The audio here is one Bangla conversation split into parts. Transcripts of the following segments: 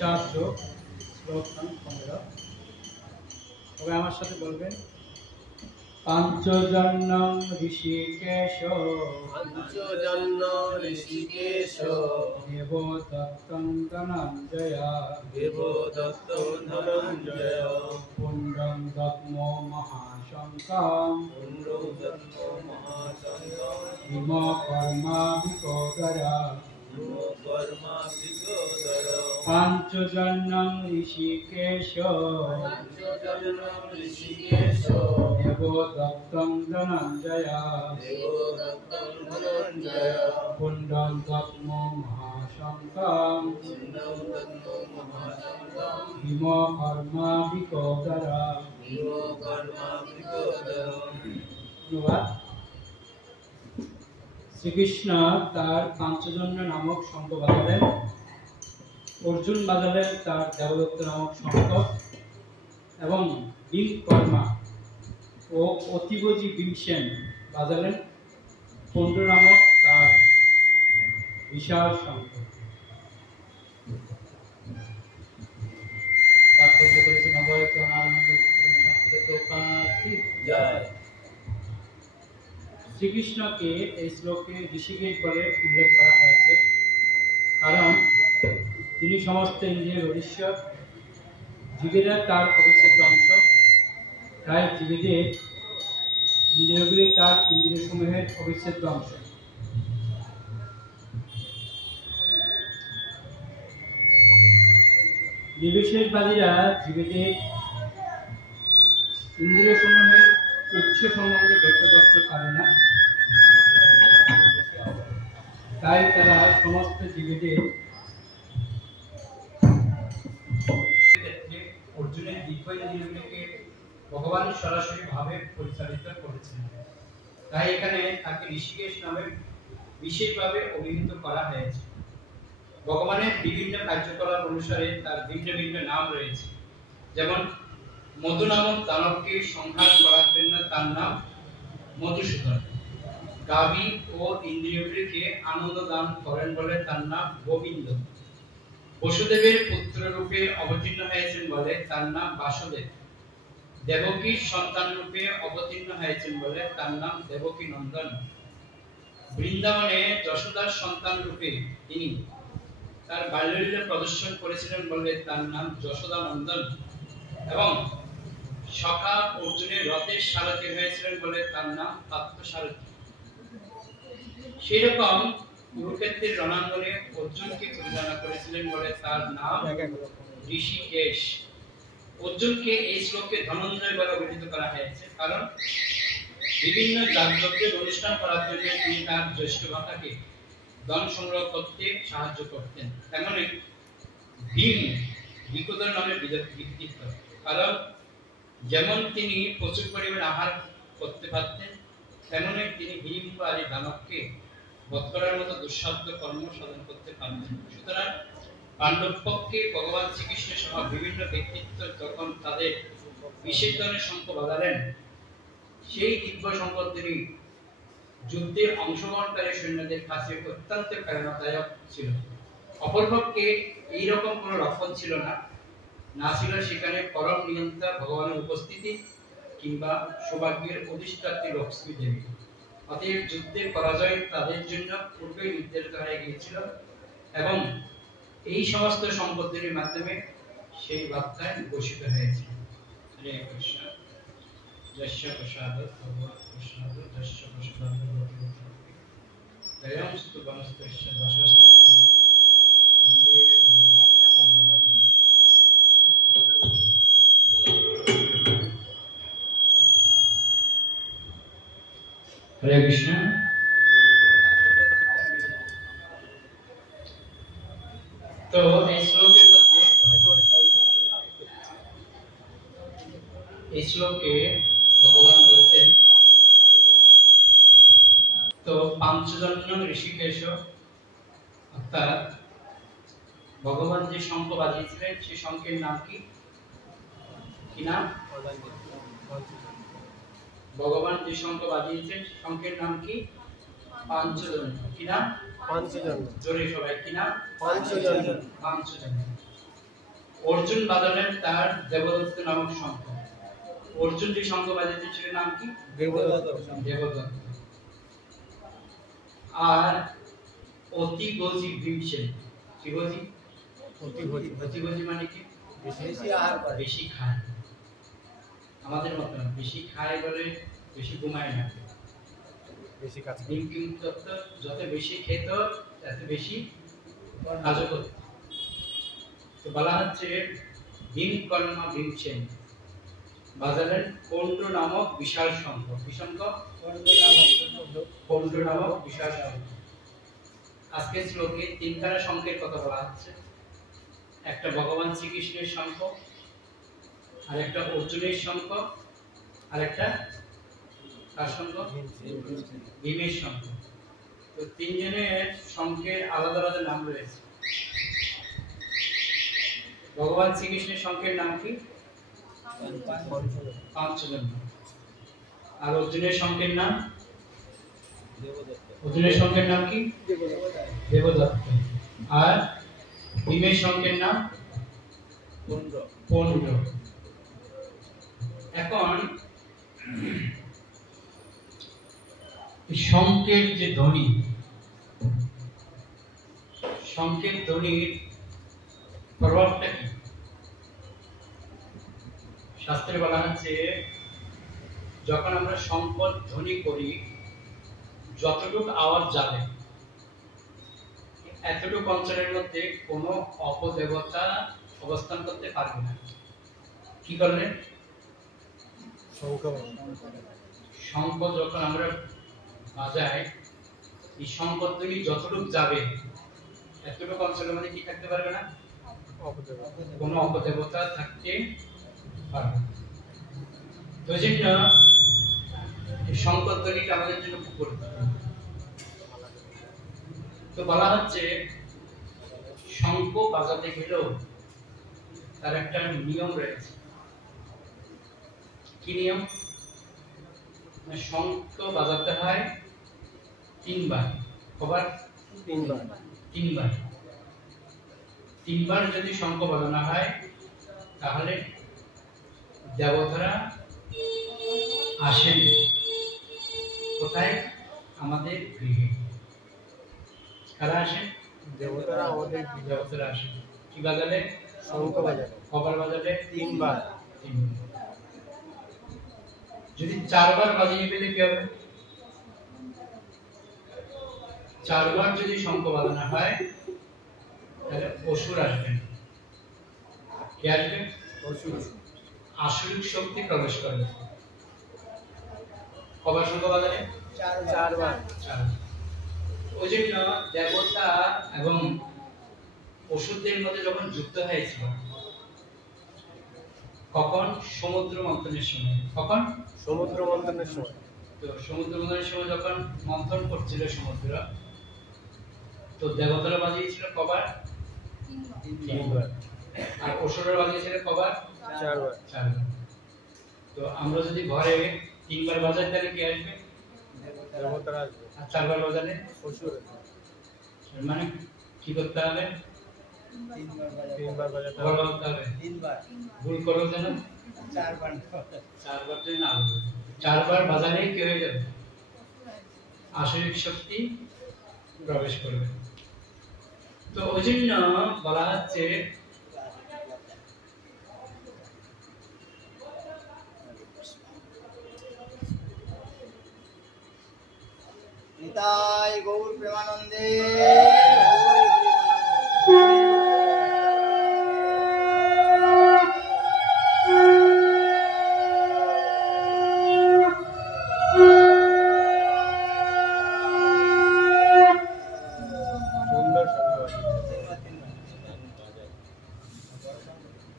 বৈশাখ শ্লোক 15। তবে আমার সাথে বলবেন, পাঞ্চজন্যং ঋষিকেশ দেবদত্তং ধনঞ্জয়া পুণ্ড্রং দদ্মো মহাশঙ্কং হিমকর্মাভিকোদরা পাঞ্চজন্যং ঋষিকেশ দেবদত্তং ধনঞ্জয়া পুণ্ড্রং দদ্মো মহাশঙ্কং হিমকর্মাভিকোদরা। ধন্যবাদ। শ্রীকৃষ্ণ তার পাঞ্চজন্য নামক শঙ্খ বাজালেন, অর্জুন বাজালেন তার দেবদত্ত নামক শঙ্খ, এবং ভীমকর্মা ও অতিবজি ভীমসেন বাজালেন পুণ্ড নামক তার বিশাল শঙ্খ। শ্রীকৃষ্ণকে এই শ্লোকে ঋষিকেশ বলে উল্লেখ করা হয়েছে, কারণ তিনি সমস্ত ইন্দ্রিয়ের অধীশ্বর, জীবেরা তার অবিচ্ছেদ্য অংশ। তাই জীবেদের ইন্দ্রিয়গুলি তার ইন্দ্রিয় সমূহের অবিচ্ছেদ্য অংশ। নির্বিশেষবাদীরা জীবেদের ইন্দ্রিয় সমূহের উৎস সম্বন্ধে ব্যাখ্যা করতে পারে না, তাই তারা সমস্ত জীবেদের অর্জুনের দিব্য ইন্দ্রিয়গুলিকে ভগবান সরাসরি ভাবে পরিচালিত করেছেন। তাই এখানে তাকে ঋষিকেশ নামে বিশেষভাবে অভিহিত করা হয়েছে। ভগবানের বিভিন্ন কার্যকলাপ অনুসারে তার ভিন্ন ভিন্ন নাম রয়েছে। যেমন মধু নামক দানবকে সংহার করার জন্য তার নাম মধুসূদন। গাভী ও ইন্দ্রিয়গুলিকে আনন্দ দান করেন বলে তার নাম গোবিন্দ। বসুদেবের পুত্র রূপে অবতীর্ণ হয়েছেন বলে তার নাম বাসুদেব। দেবকীর সন্তান রূপে অবতীর্ণ হয়েছেন বলে তার নাম দেবকী নন্দন। বৃন্দাবনে যশোদার সন্তান রূপে তিনি তার বাল্যলীলা প্রদর্শন করেছিলেন বলে তার নাম যশোদা নন্দন। এবং সখা অর্জুনের রথের সারথি হয়েছিলেন বলে তার নাম পার্থসারথী। সেই রকম কুরুক্ষেত্রের রণাঙ্গনে অর্জুনকে পরিচালনা করেছিলেন বলে তার নাম ঋষিকেশ। অর্জুনকে এই শ্লোকে ধনঞ্জয় বলে অভিহিত করা হয়েছে, কারণ বিভিন্ন যাগযজ্ঞের অনুষ্ঠান করার জন্য তিনি তার জ্যেষ্ঠ ভ্রাতাকে ধন সংগ্রহ করতে সাহায্য করতেন। তেমনি ভীম বিকোদর নামে বিদিত, কারণ যেমন তিনি প্রচুর পরিমাণে আহার করতে পারতেন, তেমনি তিনি ভীম আদি দানবকে বধ করার মতো দুঃসাধ্য কর্ম সাধন করতে পারতেন। সুতরাং পাণ্ডব পক্ষে ভগবান শ্রীকৃষ্ণ সহ বিভিন্ন ব্যক্তিত্ব যখন তাদের বিশেষ ধরনের শঙ্খ বাজালেন, সেই দিব্য শঙ্খ তিনি যুদ্ধে অংশগ্রহণকারী সৈন্যদের কাছে অত্যন্ত প্রেরণাদায়ক ছিল। অপরপক্ষে এইরকম কোনো লক্ষণ ছিল না, না ছিল সেখানে পরম নিয়ন্তা ভগবানের উপস্থিতি কিংবা সৌভাগ্যের অধিষ্ঠাত্রী লক্ষ্মী দেবী। অতএব যুদ্ধের পরাজয় তাদের জন্য পূর্বেই নির্ধারিত হয়ে গিয়েছিল এবং এই সমস্ত সম্পত্তির মাধ্যমে সেই বার্তায় ঘোষিত হয়েছে। হরে কৃষ্ণ। যস্য প্রসাদ ভগবৎ প্রসাদ যস্য প্রসাদ দয়াংস্তু বনস্তস্য দশস্তে বন্দে হরে কৃষ্ণ। তো এই শ্লোকের মধ্যে এই শ্লোকে ভগবান বলছেন, তো পাঞ্চজন্য ঋষিকেশ, অর্থাৎ ভগবান যে শঙ্খ বাজিয়েছিলেন সেই শঙ্খের নাম কি? কি নাম? ভগবান যে শঙ্খ বাজিয়েছেন শঙ্খের নাম কি? পাঞ্চজন্য। কি নাম? পাঞ্চজন্য। জোরে সবাই, কি নাম? পাঞ্চজন্য। পাঞ্চজন্য। অর্জুন বাজালেন তার দেবদত্ত নামক শঙ্খ। অর্জুন যে শঙ্খ বাজাচ্ছিল নাম কি? দেবদত্ত। আর অতিভোজী ভীমসেন। অতিভোজী মানে কি? বেশি আহার করে, বেশি খায়। আমাদের মত না, বেশি খায় বলে বেশি ঘুমায় না, বেশি কাজ করে। কিন্তু যত বেশি খেত তত বেশি কাজও করত। তো বলা হচ্ছে ভীমকর্মা ভীমসেন বাজালেন কৌন্ড নামক বিশাল শঙ্খ। কি শঙ্খ? কৌন্ড নামক বিশাল শঙ্খ। আজকে শ্লোকে তিনখানা শঙ্খের কথা বলা হচ্ছে। একটা ভগবান শ্রীকৃষ্ণের শঙ্খ, আর একটা অর্জুনের শঙ্খ, আর একটা কার শঙ্খ? ভীমের শঙ্খ। তো তিনজনের শঙ্খের আলাদা আলাদা নাম রয়েছে। ভগবান শ্রীকৃষ্ণের শঙ্খের নাম কি? পাঞ্চজন্য। আর অর্জুনের শঙ্খের নাম? অর্জুনের শঙ্খের নাম কি? দেবদত্ত। আর ভীমের শঙ্খের নাম? পৌণ্ড। এখন শঙ্খের যে ধ্বনি, শঙ্খের ধ্বনির প্রভাবটা কি? শাস্ত্রে বলা হচ্ছে যখন আমরা শঙ্খ ধ্বনি করি, যতটুকু আওয়াজ যাবে এতটুকু অঞ্চলের মধ্যে কোনো অপদেবতা অবস্থান করতে পারবে না। কি করলে? শঙ্খ যখন আমরা বাজাই, এই শঙ্খ ধ্বনি যতটুকু যাবে এতটুকু অঞ্চলের মধ্যে কি থাকতে পারবে না? কোনো অপদেবতা থাকতে পারবে না। তো জন্য এই শঙ্খ ধ্বনিটা আমাদের জন্য খুব গুরুত্বপূর্ণ। তো বলা হচ্ছে শঙ্খ বাজাতে গেলেও তার একটা নিয়ম রয়েছে। কি নিয়ম? শঙ্খ বাজাতে হয় তিনবার। কবার? তিনবার যদি শঙ্খ বাজানো হয় তাহলে দেবতারা আসেন কোথায়? আমাদের গৃহে। কারা আসেন? দেবতারা আমাদের গৃহে। দেবতারা আসেন কি বাজালে? শঙ্খ বাজালে। কবার বাজালে? তিনবার। যদি চারবার বাজিয়ে ফেলে কি হবে? চারবার যদি শঙ্খ বাজানো হয় তাহলে অসুর আসবেন। কে আসবে? অসুর। আসুরিক শক্তি প্রবেশ করবে। কবার শঙ্খ বাজালে? চারবার। ওই জন্য দেবতা এবং অসুরদের মধ্যে যখন যুদ্ধ হয়েছিল, কখন? সমুদ্র মন্থনের সময়। কখন? সমুদ্র মন্থনের সময়। তো সমুদ্র মন্থনের সময় যখন মন্থন করছিল সমুদ্র, তো দেবতারা বাজিয়েছিল কবার? তিনবার। আর অসুররা বাজিয়েছিল কবার? চারবার। তো আমরা যদি ঘরে তিনবার বাজাই তাহলে কে আসবে? দেবতারা আসবে। আর চারবার বাজালে অসুর। মানে কি করতে হবে? তিনবার বাজাতে হবে। ভুল করো যেন চারবার না, চারবার বাজালে কি হয়ে যাবে? আসরিক শক্তি প্রবেশ করবে। তো ওই জন্য বলা হচ্ছে নিতাই গৌর প্রেমানন্দে।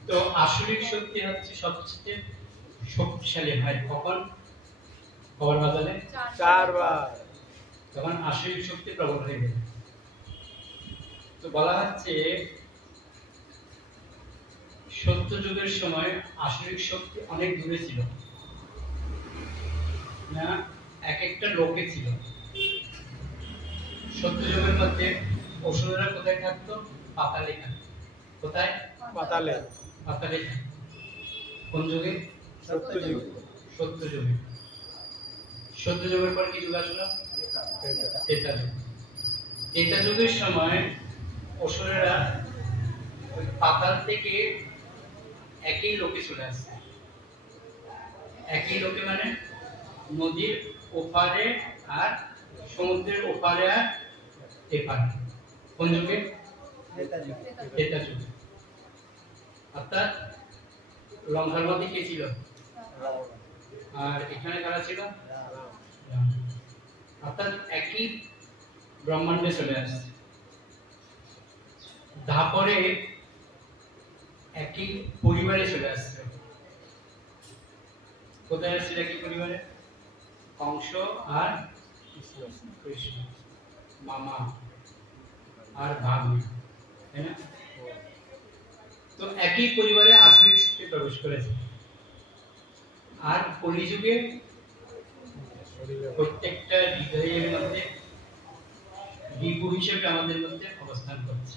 তো আসরিক শক্তি হচ্ছে সবচেয়ে শক্তিশালী হয় কখন? কবার বাজালে? চারবার। তখন আসরিক শক্তি প্রবল হয়ে যাবে। তো বলা হচ্ছে সত্য যুগের সময় আসরিক শক্তি অনেক দূরে ছিল না, এক একটা লোকে ছিল। সত্য যুগের মধ্যে অসুররা কোথায় থাকতো? পাতালে থাকতো। কোথায়? পাতালে পাতালে কোন যুগে? সত্যযুগে। সত্যযুগে। সত্যযুগের পর কি যুগ আসলো? ত্রেতা যুগ। ত্রেতা যুগের সময় অসুরেরা ওই পাতাল থেকে একই লোকে চলে আসছে। একই লোকে মানে নদীর ওপারে আর সমুদ্রের ওপারে আর এপারে। কোন যুগে? ত্রেতা যুগে। অর্থাৎ লঙ্কার মধ্যে কে ছিল? আর এখানে কারা ছিল? অর্থাৎ একই ব্রহ্মাণ্ডে চলে আসছে। তারপরে একই পরিবারে চলে আসছে। কোথায় আসছে একই পরিবারে? কংস আর কৃষ্ণ, মামা আর ভাগ্নি, তাই না? তো একই পরিবারে আসরিক শক্তি প্রবেশ করেছে। আর কলিযুগে প্রত্যেকটা হৃদয়ের মধ্যে বিভু হিসেবে আমাদের মধ্যে অবস্থান করছে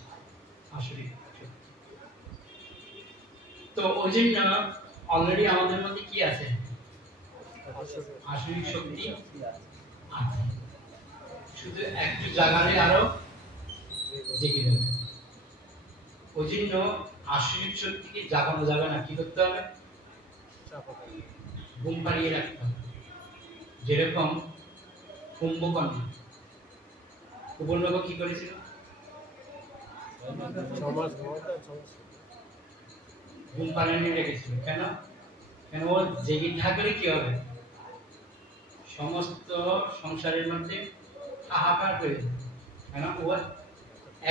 আসরিক শক্তি। তো ওই জন্য অলরেডি আমাদের মধ্যে কি আছে? আসরিক শক্তি আছে, শুধু একটু জাগালে আরো জেগে যাবে। ওই জন্য আসরিক শক্তিকে জাগানো যাবে না, কি করতে হবে? ঘুম পাড়িয়ে রাখতে হবে। যেরকম কুম্ভকর্ণ, কুম্ভকর্ণ কি করেছিল? ঘুম পাড়িয়ে রেখেছিল। কেন? কেন ও জেগে থাকলে কি হবে? সমস্ত সংসারের মধ্যে হাহাকার হয়ে যাবে। কেন? ও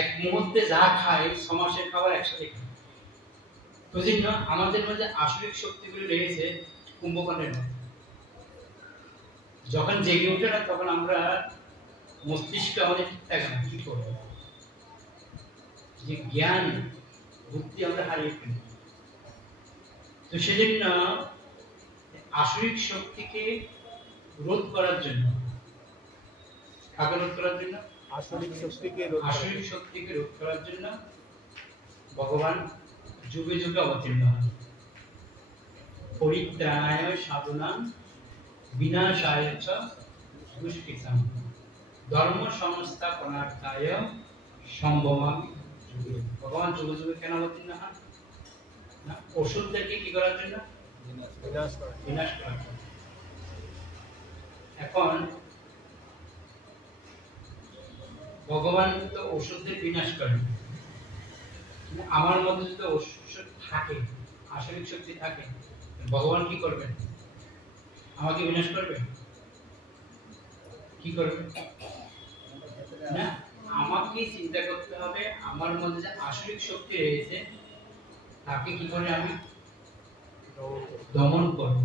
এক মুহূর্তে যা খায় সমাসের খাবার একসাথে খায়। তো জন্য আমাদের মধ্যে আসরিক শক্তিগুলি রয়েছে কুম্ভকর্ণের মধ্যে। যখন জেগে ওঠে না তখন আমরা মস্তিষ্ক আমাদের ঠিক থাকে না, কি করবো? যে জ্ঞান বুদ্ধি আমরা হারিয়ে ফেলি। তো সেজন্য আসরিক শক্তিকে রোধ করার জন্য, কাকে রোধ করার জন্য? আসরিক শক্তিকে রোধ করার জন্য ভগবান যুগে যুগে অবতীর্ণ হন। পরিত্রাণায় সাধনাং বিনাশায় চ দুষ্কৃতাং ধর্ম সংস্থাপনার্থায় সম্ভবামি যুগে। ভগবান যুগে যুগে কেন অবতীর্ণ হন? না অসুরদেরকে কি করার জন্য? বিনাশ করার জন্য। এখন ভগবান তো অসুরদের বিনাশ করেন, আমার মধ্যে যদি অসুর থাকে, আসরিক শক্তি থাকে, ভগবান কি করবেন? আমাকে বিনাশ করবে? কি করবে? না, আমাকে চিন্তা করতে হবে আমার মধ্যে যে আসরিক শক্তি রয়েছে তাকে কি করে আমি দমন করব।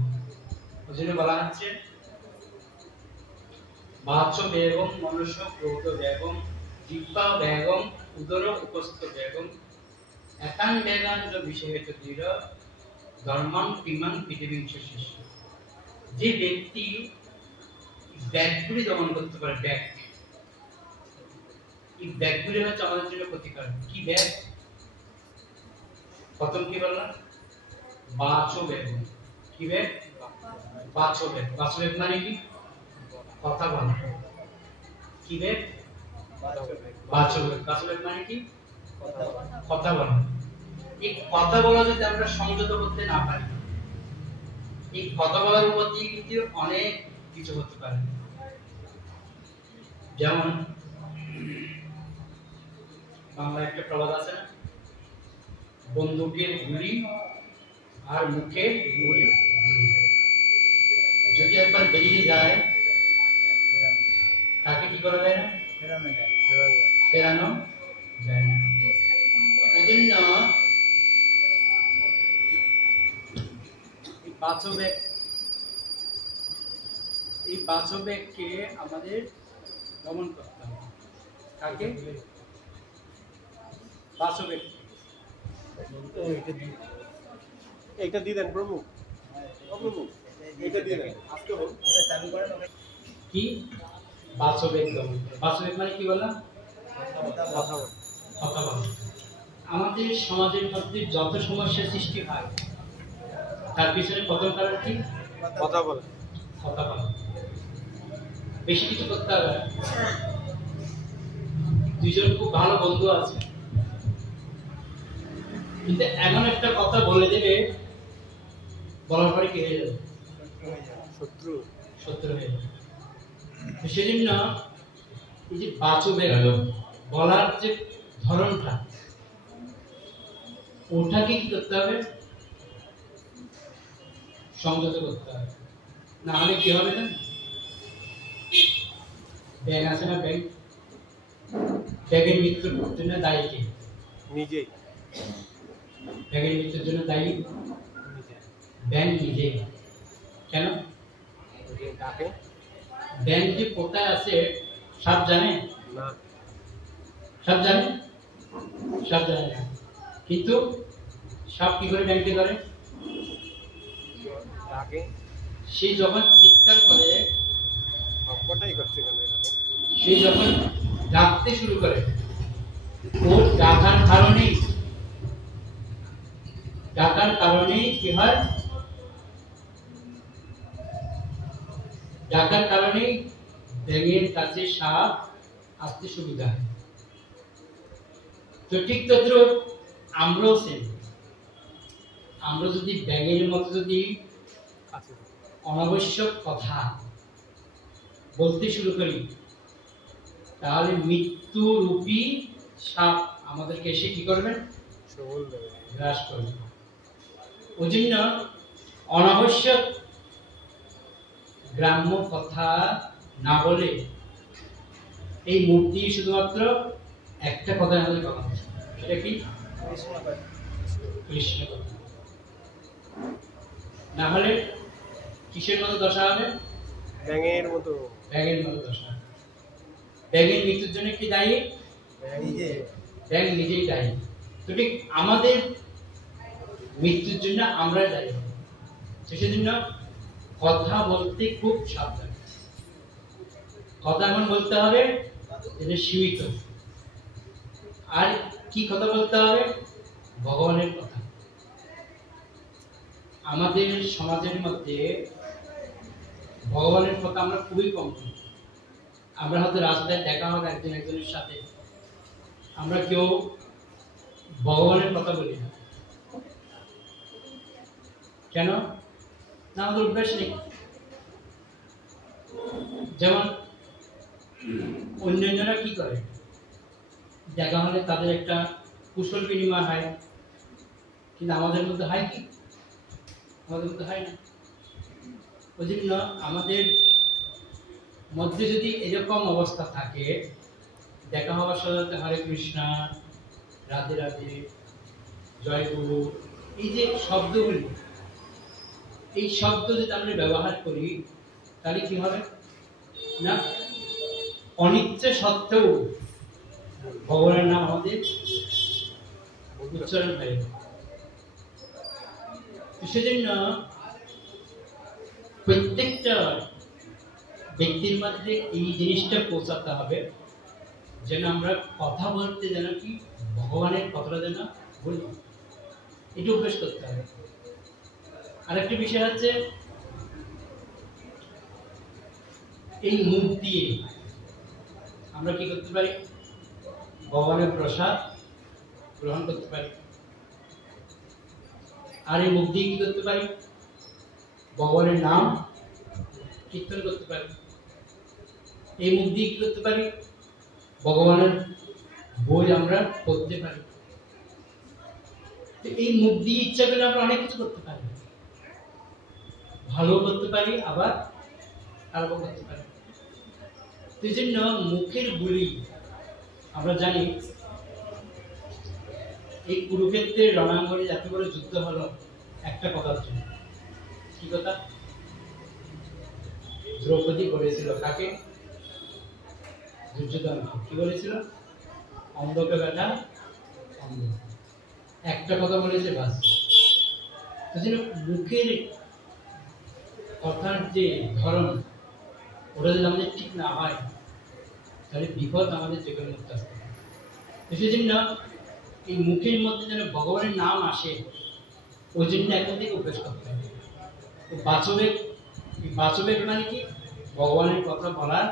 ওই জন্য বলা হচ্ছে বাচ বেগম মনুষ্য ক্রোধ বেগম জিহ্বা বেগম উদর উপস্থ বেগম একান বেগান যে বিষয়ে তো দৃঢ় ধর্মাং তিমাং পৃথিবীংশ শিষ্য। যে ব্যক্তি ব্যাগগুলি দমন করতে পারে, ব্যাগ, এই ব্যাগগুলি হচ্ছে আমাদের জন্য ক্ষতিকারক। কি ব্যাগ? প্রথম কি বললাম? বাচো ব্যাগ। কি ব্যাগ? বাচো ব্যাগ। বাচো ব্যাগ মানে কি? কথা বলা। কি ব্যাগ? বাচো ব্যাগ। বাচো ব্যাগ মানে কি? কথা বলা। এই কথা বলা যদি আমরা সংযত করতে না পারি, এই কথা বলার উপর দিয়ে কিন্তু অনেক কিছু হতে পারে। যেমন বাংলা একটা প্রবাদ আছে না, বন্দুকের গুলি আর মুখে গুলি যদি একবার বেরিয়ে যায় তাকে কি করা যায় না? ফেরানো যায় না। এজন্য এই বাচবেগকে আমাদের দমন করতে হবে। কাকে? বাচবেগ। এইটা দিয়ে দেন প্রভু, প্রভু এইটা দিয়ে দেন, আজকে হোক এটা চালু করেন। কি বাচবেগ দমন? বাচবেগ মানে কি বললাম? কথা বলা। আমাদের সমাজের মধ্যে যত সমস্যা সৃষ্টি হয় তার পিছনে প্রথম কারণ কি? কথা বলা। কথা বলা। বেশি কিছু করতে হবে না। দুইজন খুব ভালো বন্ধু আছে, কিন্তু এমন একটা কথা বলে দেবে, বলার পরে কি হয়ে যাবে? শত্রু। শত্রু হয়ে যাবে। সেজন্য এই যে বাচবে গেল বলার যে ধরনটা, ওটাকে কি করতে হবে? সংযত করতে হবে। না হলে কি হবে? না ব্যাঙ আছে না, ব্যাঙ, ব্যাঙের মৃত্যুর জন্য দায়ী কে? নিজেই। ব্যাঙের মৃত্যুর জন্য দায়ী ব্যাঙ নিজেই। কেন? ডাকে। ব্যাঙ যে কোথায় আছে সাপ জানে না। সাপ জানে? সাপ জানে না, কিন্তু সাপ কি করে ব্যাঙকে ধরে? ডাকে। সে যখন চিৎকার করে, সবকটাই করছে কেন এরকম? সে যখন ডাকতে শুরু করে, ওর ডাকার কারণেই কি হয়? ডাকার কারণেই ব্যাঙের কাছে সাপ আসতে সুবিধা হয়। তো ঠিক তদ্রুপ আমরাও সেম। আমরা যদি ব্যাঙের মতো যদি অনাবশ্যক কথা বলতে শুরু করি, তাহলে মৃত্যু রূপী সাপ আমাদেরকে এসে কি করবে? গ্রাস করবে। ওই জন্য অনাবশ্যক গ্রাম্য কথা না বলে এই মুখ দিয়ে শুধুমাত্র একটা কথা আমাদের কথা হচ্ছে, সেটা কি? কৃষ্ণ কথা। না হলে কিসের মতো দশা হবে? ব্যাঙের মতো। ব্যাঙের মতো দশা। ব্যাঙের মৃত্যুর জন্য কি দায়ী? ব্যাঙ নিজেই দায়ী। তো ঠিক আমাদের মৃত্যুর জন্য আমরা দায়ী। সেজন্য কথা বলতে খুব সাবধান। কথা এমন বলতে হবে যেটা সীমিত। আর কি কথা বলতে হবে? ভগবানের কথা। আমাদের সমাজের মধ্যে ভগবানের কথা আমরা খুবই কম বলি। আমরা হয়তো রাস্তায় দেখা হবে একজন একজনের সাথে, আমরা কেউ ভগবানের কথা বলি না। কেন? না, আমাদের অভ্যাস নেই। যেমন অন্যান্যরা কি করে, দেখা হলে তাদের একটা কুশল বিনিময় হয়, কিন্তু আমাদের মধ্যে হয় কি? আমাদের মধ্যে হয় না। ওই জন্য আমাদের মধ্যে যদি এরকম অবস্থা থাকে, দেখা হওয়ার সাথে হরে কৃষ্ণা, রাধে রাধে, জয় গুরু, এই যে শব্দগুলি, এই শব্দ যদি আমরা ব্যবহার করি, তাহলে কি হবে? না অনিচ্ছা সত্ত্বেও ভগবানের নাম আমাদের উচ্চারণ হয়। সেজন্য প্রত্যেকটা ব্যক্তির মধ্যে এই জিনিসটা পৌঁছাতে হবে, যেন আমরা কথা বলতে যেন কি ভগবানের কথাটা যেন বলি। এটা অভ্যাস করতে হবে। আরেকটা বিষয় হচ্ছে, এই মুখ দিয়ে আমরা কি করতে পারি? ভগবানের প্রসাদ গ্রহণ করতে পারি। আর এই মুখ দিয়ে কি করতে পারি? ভগবানের নাম কীর্তন করতে পারি। এই মুখ দিয়ে কি করতে পারি? ভগবানের বই আমরা পড়তে পারি। এই মুখ দিয়ে ইচ্ছা করলে আমরা অনেক কিছু করতে পারি, ভালো করতে পারি, আবার খারাপও করতে পারি। এই জন্য মুখের বুলি আমরা জানি, এই কুরুক্ষেত্রের রণাঙ্গনে এত বড় যুদ্ধ হলো একটা কথার জন্য। কি কথা? দ্রৌপদী বলেছিল কাকে? দুর্যোধন। কি বলেছিল? অন্ধকে বেটা অন্ধ। একটা কথা বলেছে, বাস। মুখের কথার যে ধরন, ওটা যদি আমাদের ঠিক না হয়, তাহলে বিপদ আমাদের যে কোনো মুক্ত আসতে পারে। সেজন্য এই মুখের মধ্যে যেন ভগবানের নাম আসে, ওই জন্য এখন থেকে অভ্যেস করতে হবে। বাচবেগ, বাচবেগ মানে কি? ভগবানের কথা বলার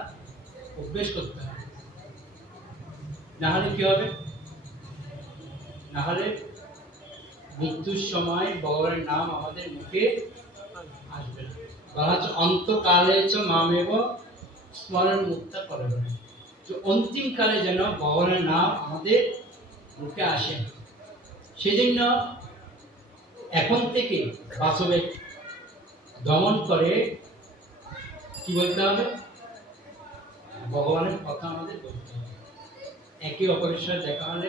অভ্যেস করতে হবে। না হলে কি হবে? না হলে মৃত্যুর সময় ভগবানের নাম আমাদের মুখে আসবে না। বলা হচ্ছে অন্তকালে চ মামেব স্মরণ মুক্ত করবে, যে অন্তিম কালে যেন ভগবানের নাম আমাদের মুখে আসে। সেজন্য এখন থেকে বাস্তবে দমন করে কি বলতে হবে? ভগবানের কথা আমাদের বলতে হবে। একে অপরের সাথে দেখা হলে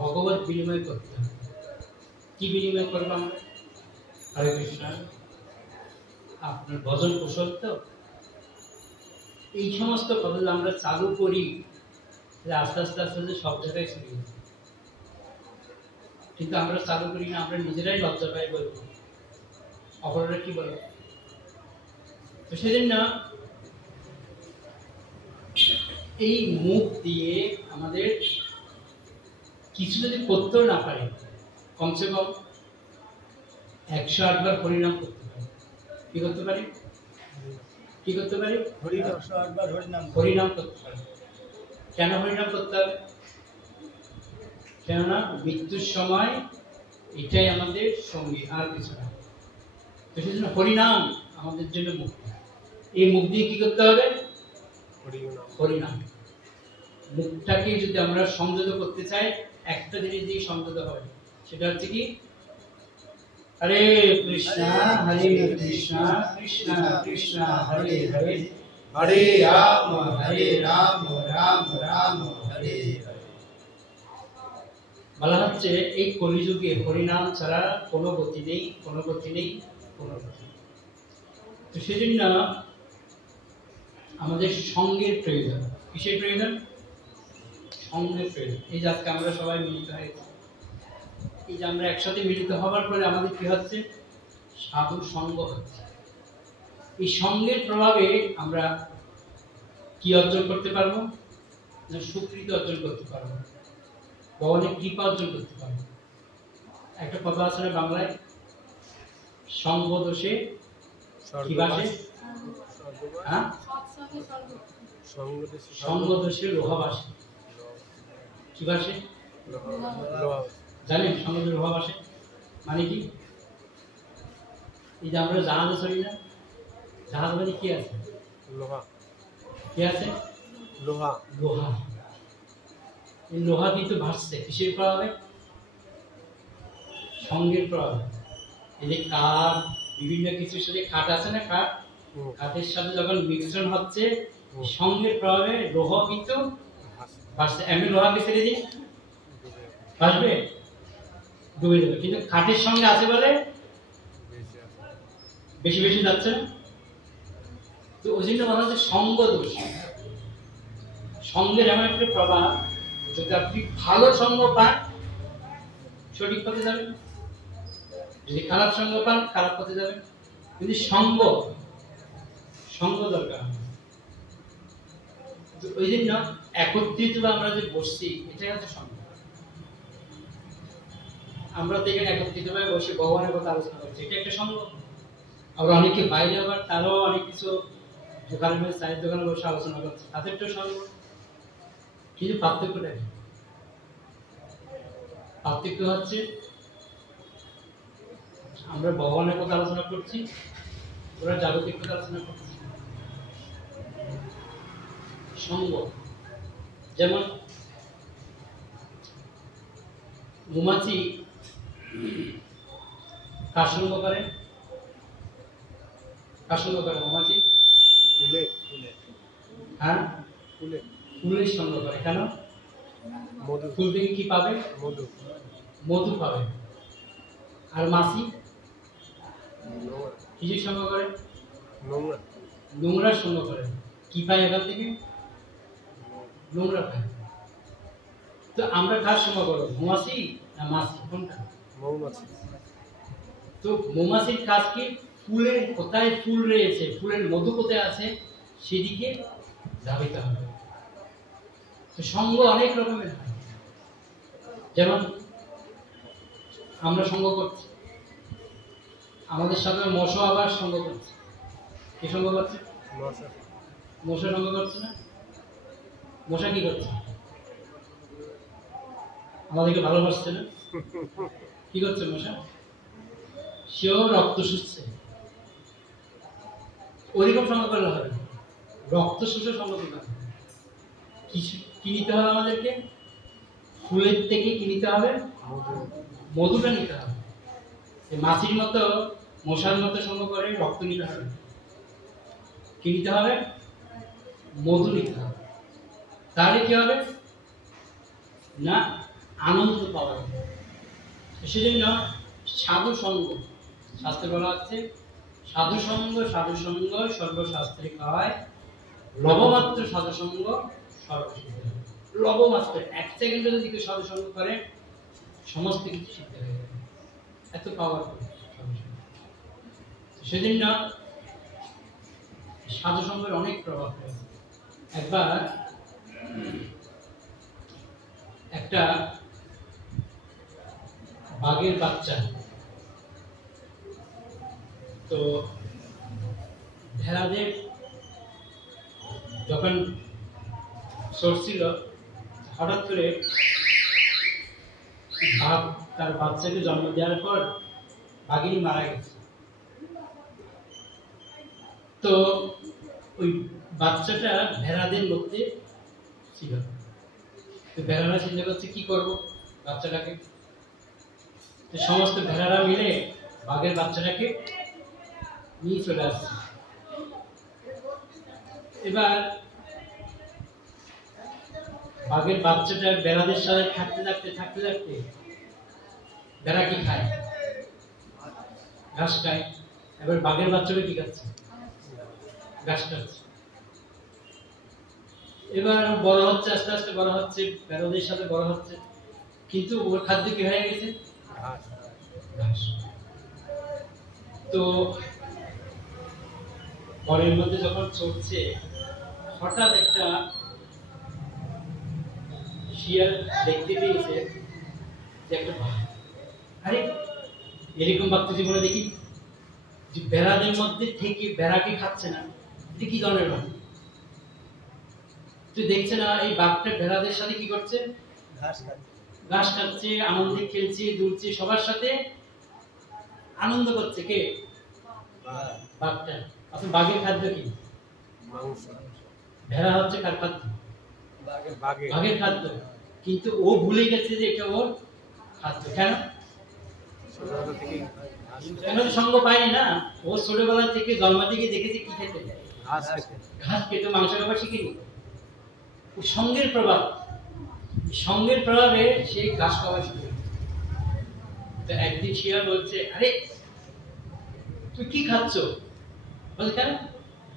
ভগবত বিনিময় করতে হবে। কি বিনিময় করবো আমরা? হরে কৃষ্ণ, আপনার ভজন কুশল তো? এই সমস্ত কথা আমরা চালু করি, আস্তে আস্তে আস্তে আস্তে সব জায়গায় ছড়িয়ে যায়। কিন্তু আমরা চালু করি না, আমরা নিজেরাই লজ্জা পাই বলবো, অপররা কি বলবো। তো সেজন্য এই মুখ দিয়ে আমাদের কিছু যদি করতেও না পারে, কমসে কম 108 বার হরিনাম করতে পারি। কি করতে পারি? কি করতে পারি? হরিনাম করতে পারি। কেন হরিনাম করতে হবে? কেননা মৃত্যুর সময় এটাই আমাদের সঙ্গী, আর কিছু না। তো সেজন্য হরিনাম আমাদের জন্য মুক্তি। এই মুখ দিয়ে কি করতে হবে? হরিনাম। মুখটাকে যদি আমরা সংযত করতে চাই, একটা জিনিস দিয়ে সংযত হবে, সেটা হচ্ছে কি? হরে কৃষ্ণ হরে কৃষ্ণ কৃষ্ণ কৃষ্ণ হরে হরে, হরে রাম রাম রাম হরে হরে। বলা হচ্ছে এই কলিযুগে হরিনাম ছাড়া কোনো গতি নেই, কোনো গতি নেই, কোনো গতি নেই। তো সেজন্য আমাদের সঙ্গের প্রয়োজন। কিসের প্রয়োজন? সঙ্গের প্রয়োজন। এই যে আজকে আমরা সবাই মিলিত হয়েছি, এই যে আমরা একসাথে মিলিত হওয়ার পরে আমাদের কি হচ্ছে? সাধু সঙ্গ হচ্ছে। এই সঙ্গের প্রভাবে আমরা কি অর্জন করতে পারবো? না, সুকৃতি অর্জন করতে পারবো, ভগবানের কৃপা অর্জন করতে পারবো। একটা কথা আছে না বাংলায়, সঙ্গ দোষে কি বাসে? হ্যাঁ, সঙ্গ দোষে লোহা বাসে। কি বাসে? জানেন সঙ্গ দোষে লোহা বাসে মানে কি? এই যে আমরা জাহাজে চলি না, জাহাজ মানে কি আছে? লোহা। কি আছে? লোহা। লোহা। এই লোহা কিন্তু ভাসছে কিসের প্রভাবে? সঙ্গের প্রভাবে। এই যে কাঠ, বিভিন্ন কিছুর সাথে কাঠ আছে না, কাঠ, কাঠের সাথে যখন মিশ্রণ হচ্ছে সঙ্গের প্রভাবে লোহা কিন্তু ভাসছে। এমনি লোহাকে ছেড়ে দিই, ভাসবে? ডুবে যাবে। কিন্তু কাঠের সঙ্গে আছে বলে বেশি বেশি যাচ্ছে। তো ওই জন্য বলা হচ্ছে সঙ্গ দোষ। সঙ্গের এমন একটা প্রভাব, যদি আপনি ভালো সঙ্গ পান সঠিক পথে যাবেন, যদি খারাপ সঙ্গ পান খারাপ পথে যাবেন। কিন্তু সঙ্গ দরকার। ওই জন্য একত্রিত আমরা যে বসছি, এটাই হচ্ছে সঙ্গ। আমরা তো এখানে একত্রিত ভাবে বসে ভগবানের কথা আলোচনা করছি, এটা একটা সঙ্গ। আবার অনেকে বাইরে আবার তারাও অনেক কিছু দোকানে বসে, চায়ের দোকানে বসে আলোচনা করছে, তাদেরটাও সঙ্গ। কিন্তু পার্থক্যটা কি? পার্থক্য হচ্ছে আমরা ভগবানের কথা আলোচনা করছি, ওরা জাগতিক কথা আলোচনা করছি। সঙ্গ যেমন মৌমাছি কার সঙ্গ করে? কার সঙ্গ করে মৌমাছি? হ্যাঁ, ফুলের সঙ্গ করে। কেন? ফুল থেকে কি পাবে? মধু পাবে। আর মাছি কিসের সঙ্গ করে? নোংরার সঙ্গ করে। কি পায় এখান থেকে? নোংরা পায়। তো আমরা কার সঙ্গ করবো? মৌমাছি না মাছি? কোনটা? মৌমাছি। তো মৌমাছির কাজ কি? ফুলের কোথায় ফুল রয়েছে, ফুলের মধু কোথায় আছে, সেদিকে ধাবিত হবে। তো সঙ্গ অনেক রকমের হয়। যেমন আমরা সঙ্গ করছি, আমাদের সাথে মশা আবার সঙ্গ করছে। কি সঙ্গ করছে? মশা সঙ্গ করছে না? মশা কি করছে? আমাদেরকে ভালোবাসছে না? কি করছে মশা? সেও রক্ত শুষছে। ওইরকম সঙ্গ করলে হবে, রক্ত শুষে সঙ্গ দিতে হবে। কি নিতে হবে আমাদেরকে? ফুলের থেকে কি নিতে হবে? মধুটা নিতে হবে। মাছির মতো মশার মতো সঙ্গ করে রক্ত নিতে হবে। কি নিতে হবে? মধু নিতে হবে। তাহলে কি হবে না, আনন্দ পাওয়া যাবে। সেজন্য সাধু সঙ্গ, শাস্ত্রে বলা হচ্ছে সাধু সঙ্গ সর্বশাস্ত্রে খায়, লবমাত্র সাধু সঙ্গ সর্বসিদ্ধ। লবমাত্র 1 সেকেন্ডে যদি কেউ সাধু সঙ্গ করে সমস্ত কিছু সিদ্ধ হয়ে যাবে, এত পাওয়ারফুল। সেজন্য সাধু সঙ্গের অনেক প্রভাব রয়েছে। একবার একটা বাঘের বাচ্চা তো ভেড়াদের যখন সরছিল, হঠাৎ করে বাঘ তার বাচ্চাকে জন্ম দেওয়ার পর বাঘিনী মারা গেছে। তো ওই বাচ্চাটা ভেড়াদের মধ্যে ছিল। তো ভেড়ারা চিন্তা করছে কি করবো বাচ্চাটাকে। তো সমস্ত ভেড়ারা মিলে বাঘের বাচ্চাটাকে নিয়ে চলে আসছে। এবার বাঘের বাচ্চাটা বেড়াদের সাথে থাকতে থাকতে বেড়া কি খায়? ঘাস খায়। এবার বাঘের বাচ্চাটা কি খাচ্ছে? ঘাস খাচ্ছে। এবার বড় হচ্ছে, আস্তে আস্তে বড় হচ্ছে, বেড়াদের সাথে বড় হচ্ছে, কিন্তু ওর খাদ্য কি হয়ে গেছে? ঘাস। তো ঘরের মধ্যে যখন চড়ছে, হঠাৎ একটা শিয়াল দেখতে পেয়েছে যে একটা বাঘ। আরে এরকম বাঘ তো জীবনে দেখি, যে বেড়াদের মধ্যে থেকে বেড়াকে খাচ্ছে না, এটা কি ধরনের বাঘ? তুই দেখছে না এই বাঘটা বেড়াদের সাথে কি করছে? ঘাস খাচ্ছে, আনন্দে খেলছে, দুলছে, সবার সাথে আনন্দ করছে। কে? বাঘটা। আসলে বাঘের খাদ্য কি? ভেড়া হচ্ছে কার খাদ্য? বাঘের খাদ্য। কিন্তু ও ভুলে গেছে যে এটা ওর খাদ্য। কেন? সঙ্গ পায়নি না। ও ছোটবেলা থেকে জন্ম থেকে দেখেছে কি খেতে? ঘাস খেতে, মাংস খাবার শিখিনি। সঙ্গের প্রভাব, সঙ্গের প্রভাবে সে ঘাস খাওয়া শুরু করে। তো একদিন শিয়াল বলছে, আরে তুই কি খাচ্ছ? বলছে কেন?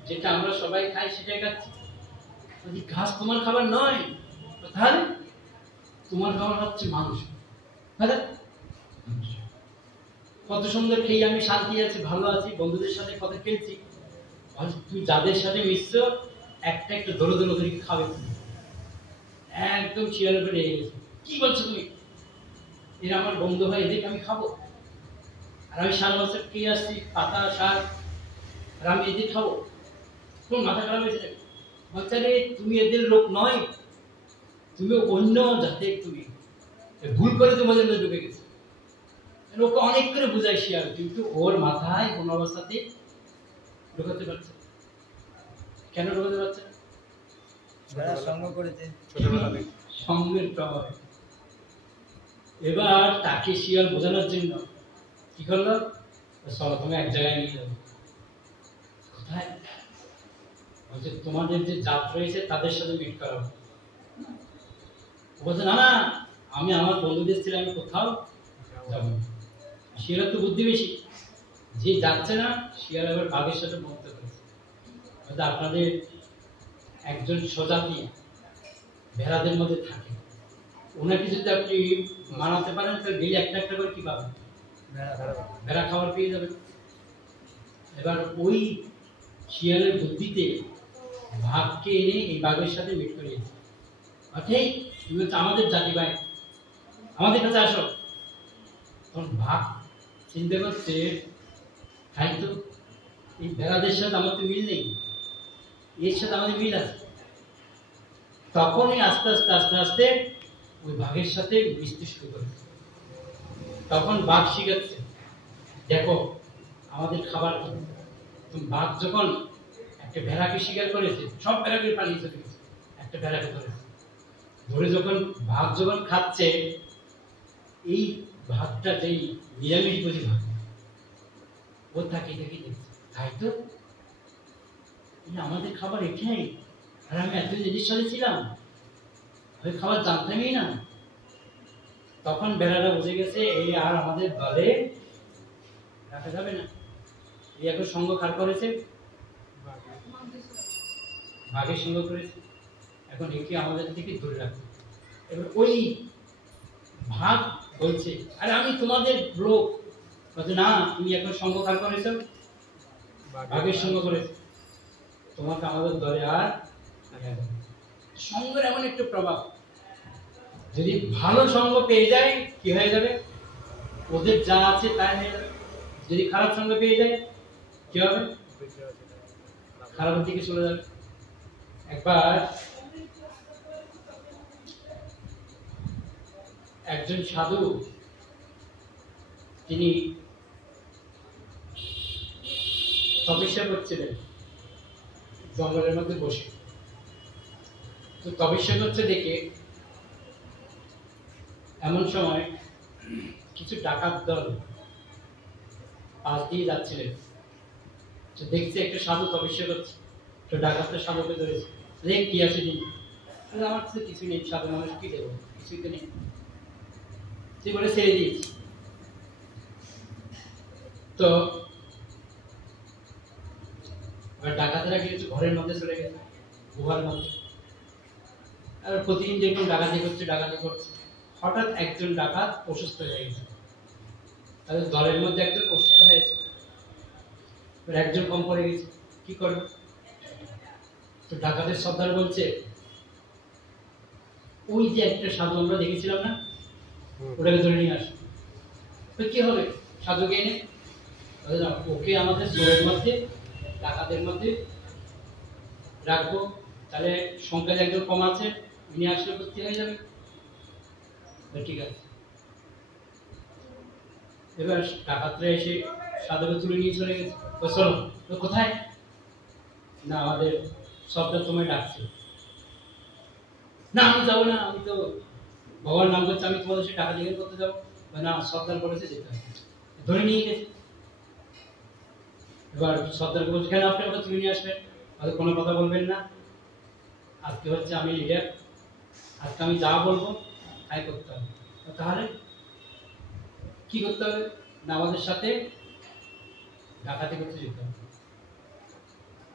যেটা আমরা সবাই খাই সেটাই খাচ্ছি। ঘাস তোমার খাবার নয়। তাহলে তোমার খাবার হচ্ছে মাংস। কত সুন্দর খেয়ে আমি শান্তি আছি, ভালো আছি, বন্ধুদের সাথে কত খেলছি। তুই যাদের সাথে মিশছ একটা একটা ধরে ধরে ধরে খাবে। একদম শিয়ালের উপরে রেগে গেছে। কি বলছো তুমি? এরা আমার বন্ধু হয়, এদেরকে আমি খাবো? আর আমি 7 বছর খেয়ে আসছি পাতা শাক, আর আমি এদের খাবো? তোমার মাথা খারাপ হয়েছে নাকি? বাচ্চারে তুমি এদের লোক নয়, তুমি অন্য জাতের। তুমি ভুল করে তোমাদের মধ্যে ঢুকে গেছে। ওকে অনেক করে বুঝাই শিয়াল, কিন্তু ওর মাথায় কোনো অবস্থাতে ঢোকাতে পারছে। কেন ঢোকাতে পারছে? সঙ্গের প্রভাবে। এবার তাকে শিয়াল বোঝানোর জন্য কি করলো? চলো তুমি এক জায়গায় নিয়ে যাবো। কোথায়? বলছে তোমাদের যে জাত রয়েছে তাদের সাথে মিট করাবো। বলছে না না, আমি আমার বন্ধুদের ছেড়ে আমি কোথাও যাবো। শিয়ালের তো বুদ্ধি বেশি, যে যাচ্ছে না শিয়াল এবার বাঘের সাথে বন্ধুত্ব করেছে। আপনাদের একজন স্বজাতি ভেড়াদের মধ্যে থাকে, ওনাকে যদি আপনি মানাতে পারেন তাহলে ডেলি একটা একটা করে কি পাবেন? ভেড়া খাবার পেয়ে যাবেন। এবার ওই শিয়ালের বুদ্ধিতে বাঘকে এনে এই বাঘের সাথে মিট করিয়েছে। তুমি হচ্ছে আমাদের জাতি ভাই, আমাদের কাছে আসো। তখন বাঘ চিন্তা করছে, তাই তো এই ভেড়াদের সাথে আমার তো মিল নেই, এর সাথে আমাদের মিল আছে। তখনই আস্তে আস্তে আস্তে আস্তে ওই বাঘের সাথে মিশতে শুরু করেছে। তখন বাঘ শিখাচ্ছে, দেখো আমাদের খাবার কি। বাঘ যখন একটা ভেড়াকে শিকার করেছে, সব ভেড়াকে পালিয়ে চলে গেছে, একটা ভেড়াকে ধরেছে। ধরে যখন বাঘ যখন খাচ্ছে, এই ভাগটা যেই নিরামিষ ভোজী ভাগ, ও তাকিয়ে তাকিয়ে দেখছে, তাই তো আমাদের খাবার এখানেই, আর আমি এত জিনিস সাথে ছিলাম, ওই খাবার জানতামই না। তখন বেড়াটা বুঝে গেছে এই আর আমাদের দলে রাখা যাবে না। এই এখন সঙ্গ কার করেছে? বাঘের সঙ্গ করেছে। এখন একে আমাদের থেকে দূরে রাখবে। এবার ওই ভাগ বলছে, আরে আমি তোমাদের লোক। বলছে না, তুমি এখন সঙ্গ কার করেছো? বাঘের সঙ্গ করেছে। তোমাকে আমাদের দলে আর সঙ্গের এমন একটা প্রভাব, যদি ভালো সঙ্গ পেয়ে যায় কি হয়ে যাবে? ওদের যা আছে তাই হয়ে যাবে। যদি খারাপ সঙ্গ পেয়ে যায় কি হবে? খারাপের দিকে চলে যাবে। একবার একজন সাধু, তিনি তপস্যা করছিলেন জঙ্গলের মধ্যে বসে। তো তপস্যা করছে দেখে এমন সময় কিছু ডাকাত দল পাশ দিয়ে যাচ্ছিলেন। তো দেখছে একটা সাধু তপস্যা করছে, তো ডাকাতটা সাধুকে ধরেছে, দেখ কি আছে দিন। আমার কাছে কিছু নেই, সাধু মানুষ কি দেবো, কিছুই তো নেই, তুই বলে ছেড়ে দিয়েছি। তো ডাকাতেরা কিন্তু ঘরের মধ্যে চলে গেছে, গুহার মধ্যে। আর প্রতিদিন দেখুন ডাকাতি করছে। হঠাৎ একজন ডাকাত অসুস্থ হয়ে গেছে, তাদের দলের মধ্যে একজন অসুস্থ হয়েছে, একজন কম পড়ে গেছে, কি করবে? তো ডাকাতের সর্দার বলছে, ওই যে একটা সাধু আমরা দেখেছিলাম না, ওটাকে ধরে নিয়ে আসো। তো কি হবে সাধুকে এনে? ওকে আমাদের চোরের মধ্যে, ডাকাতের মধ্যে রাখবো, তাহলে সংখ্যা একজন কম আছে, নিয়ে আসলে ভর্তি হয়ে যাবে। ঠিক আছে। এবার ডাকাতরা এসে সাধুকে তুলে নিয়ে চলে গেছে। তো চলো, তো কোথায়? না, আমাদের সবটা তোমায় ডাকছে। না, আমি যাবো না, আমি তো ভগবান নাম করছে, আমি তোমাদের সে টাকা দিয়ে করতে যাবো না, সর্দার বলেছে যেতে হবে। ধরে নিয়ে গেছে। এবার সর্দারকে বলছে, কেন আপনি ওটা তুলে নিয়ে আসবেন? হয়তো কোনো কথা বলবেন না, আজকে হচ্ছে আমি লিডার, আজকে আমি যা বলবো তাই করতে হবে। তাহলে কি করতে হবে? না, আমাদের সাথে ডাকাতি করতে যেতে হবে।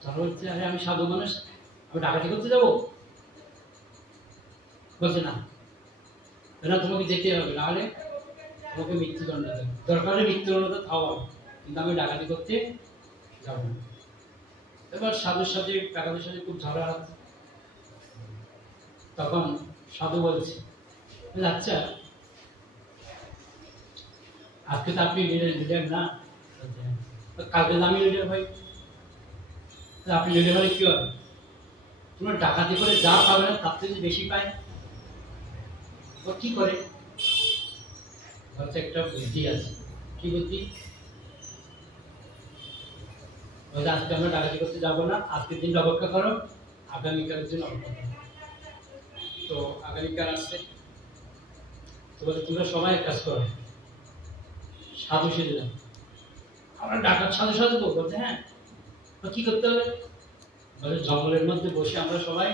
তাহলে হচ্ছে, আরে আমি সাধু মানুষ, আমি ডাকাতি করতে যাবো? বলছে না, তোমাকে যেতে হবে, নাহলে তোমাকে মৃত্যুদণ্ড দেবে। দরকার হলে মৃত্যুদণ্ড খাওয়া হবে, কিন্তু আমি ডাকাতি করতে যাবো না। এবার সাধুর সাথে ডাকাতের সাথে খুব ঝগড়া হচ্ছে। তখন সাধু বলছে, আচ্ছা আজকে তো আপনি লিডার না, কালকে তো আমি লিডার হই, আপনি লিডার হলে কি হবে? তোমরা ডাকাতি করে যা পাবে না তার থেকে বেশি পায়। ও কি করে? একটা বুদ্ধি আছে। কি বুদ্ধি? আজকে আমরা ডাকাতি করতে যাবো না, আজকের দিন অপেক্ষা করো, আগামীকালের জন্য অপেক্ষা করো। তো আগামীকাল আসছে, তো বলে তোমরা সবাই কাজ করো, সাধু সেজে যাও। আমরা ডাকাত সাধু সাজবো? বলছে হ্যাঁ। কি করতে হবে? বলে জঙ্গলের মধ্যে বসে আমরা সবাই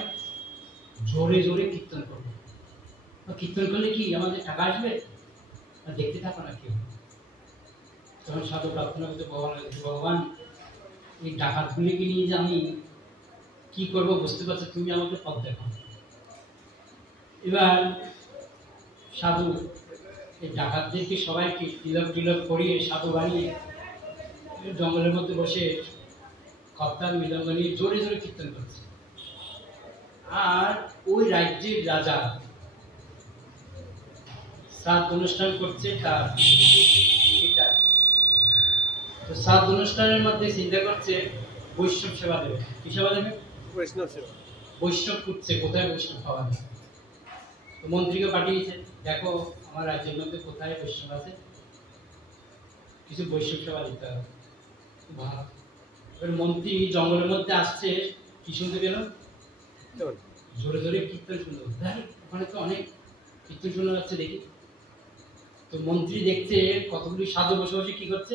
জোরে জোরে কীর্তন করবো। কীর্তন করলে কি আমাদের টাকা আসবে? দেখতে থাকো না কেউ। তখন সাধু প্রার্থনা করতে ভগবান, এই ডাকাতগুলিকে নিয়ে যে আমি কি করবো বুঝতে পারছি, তুমি আমাকে পথ দেখো। এবার সাধু এই ডাকাতদেরকে সবাইকে তিলক করিয়ে সাধু বানিয়ে জঙ্গলের মধ্যে বসে কর্তার মৃদঙ্গ নিয়ে জোরে জোরে কীর্তন করছে। আর ওই রাজ্যের রাজা শ্রাদ্ধ অনুষ্ঠান করছে তার পিতা। তো শ্রাদ্ধ অনুষ্ঠানের মধ্যে চিন্তা করছে বৈষ্ণব সেবা দেবে। কি সেবা দেবে? বৈষ্ণব সেবা। বৈষ্ণব খুঁজছে কোথায় বৈষ্ণব পাওয়া যায়। তো মন্ত্রীকে পাঠিয়েছে, দেখো আমার রাজ্যের মধ্যে কোথায় বৈষ্ণব আছে, কিছু বৈষ্ণব সেবা দিতে হবে। এবার মন্ত্রী জঙ্গলের মধ্যে আসছে, কি শুনতে পেল? জোরে জোরে কীর্তন শুনতে পেল। ওখানে তো অনেক কীর্তন শোনা যাচ্ছে, দেখি। তো মন্ত্রী দেখছে কতগুলি সাধু বসে বসে কি করছে?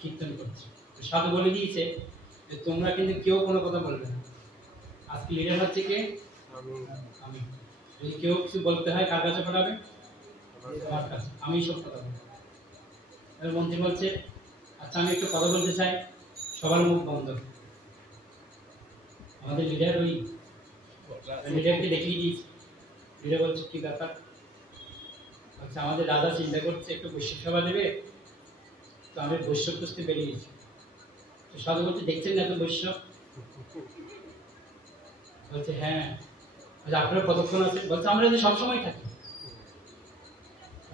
কীর্তন করছে। সাধু বলে দিয়েছে যে তোমরা কিন্তু কেউ কোনো কথা বলবে না, আজকে লিডার হচ্ছে কে? আমি। যদি কেউ কিছু বলতে হয় কার কাছে পাঠাবে? আমার কাছে, আমি সব কথা বলবো। এবার মন্ত্রী বলছে, আচ্ছা আমি একটু কথা বলতে চাই, সবার মুখ বন্ধ। আমাদের লিডার ওই লিডারকে দেখিয়ে দিয়েছে। লিডার বলছে কি ব্যাপার? আচ্ছা আমাদের রাজা চিন্তা করছে একটু বৈষ্ণব সেবা দেবে, তো আমি বৈষ্ণব খুঁজতে বেরিয়েছি। তো সাধু বলছে, দেখছেন না তো বৈষ্ণব? বলছে হ্যাঁ। আপনারা কতক্ষণ আছে? বলছে আমরা যে সবসময় থাকি।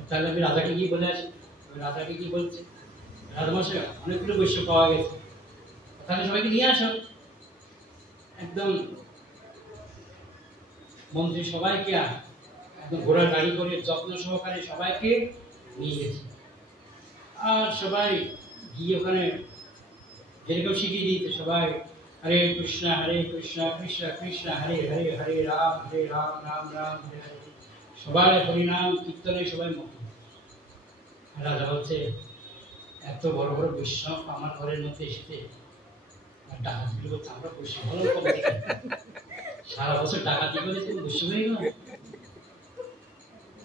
তাহলে আমি রাজাকে গিয়ে বলে আসি। রাজাকে কি বলছে, রাজামশাই অনেকগুলো বৈষ্ণব পাওয়া গেছে, তাহলে সবাইকে নিয়ে আসো। একদম মন্ত্রী সবাইকে একদম ঘোড়ার গাড়ি করে যত্ন সহকারে সবাইকে নিয়ে গেছে। আর সবাই গিয়ে ওখানে যেরকম শিখিয়ে দিয়েছে, সবাই হরে কৃষ্ণ কৃষ্ণ কৃষ্ণ হরে হরে, হরে রাম রাম রাম হরে হরে। সবাই হরিনাম কীর্তনে সবাই মগ্ন। রাজা বলছে, এত বড় বড় বৈষ্ণব আমার ঘরের মধ্যে এসেছে, ডাকাতি করছে, আমরা বৈষ্ণব হলো কবে থেকে? সারা বছর ডাকাতি করেছে, বৈষ্ণব হয়ে গেল।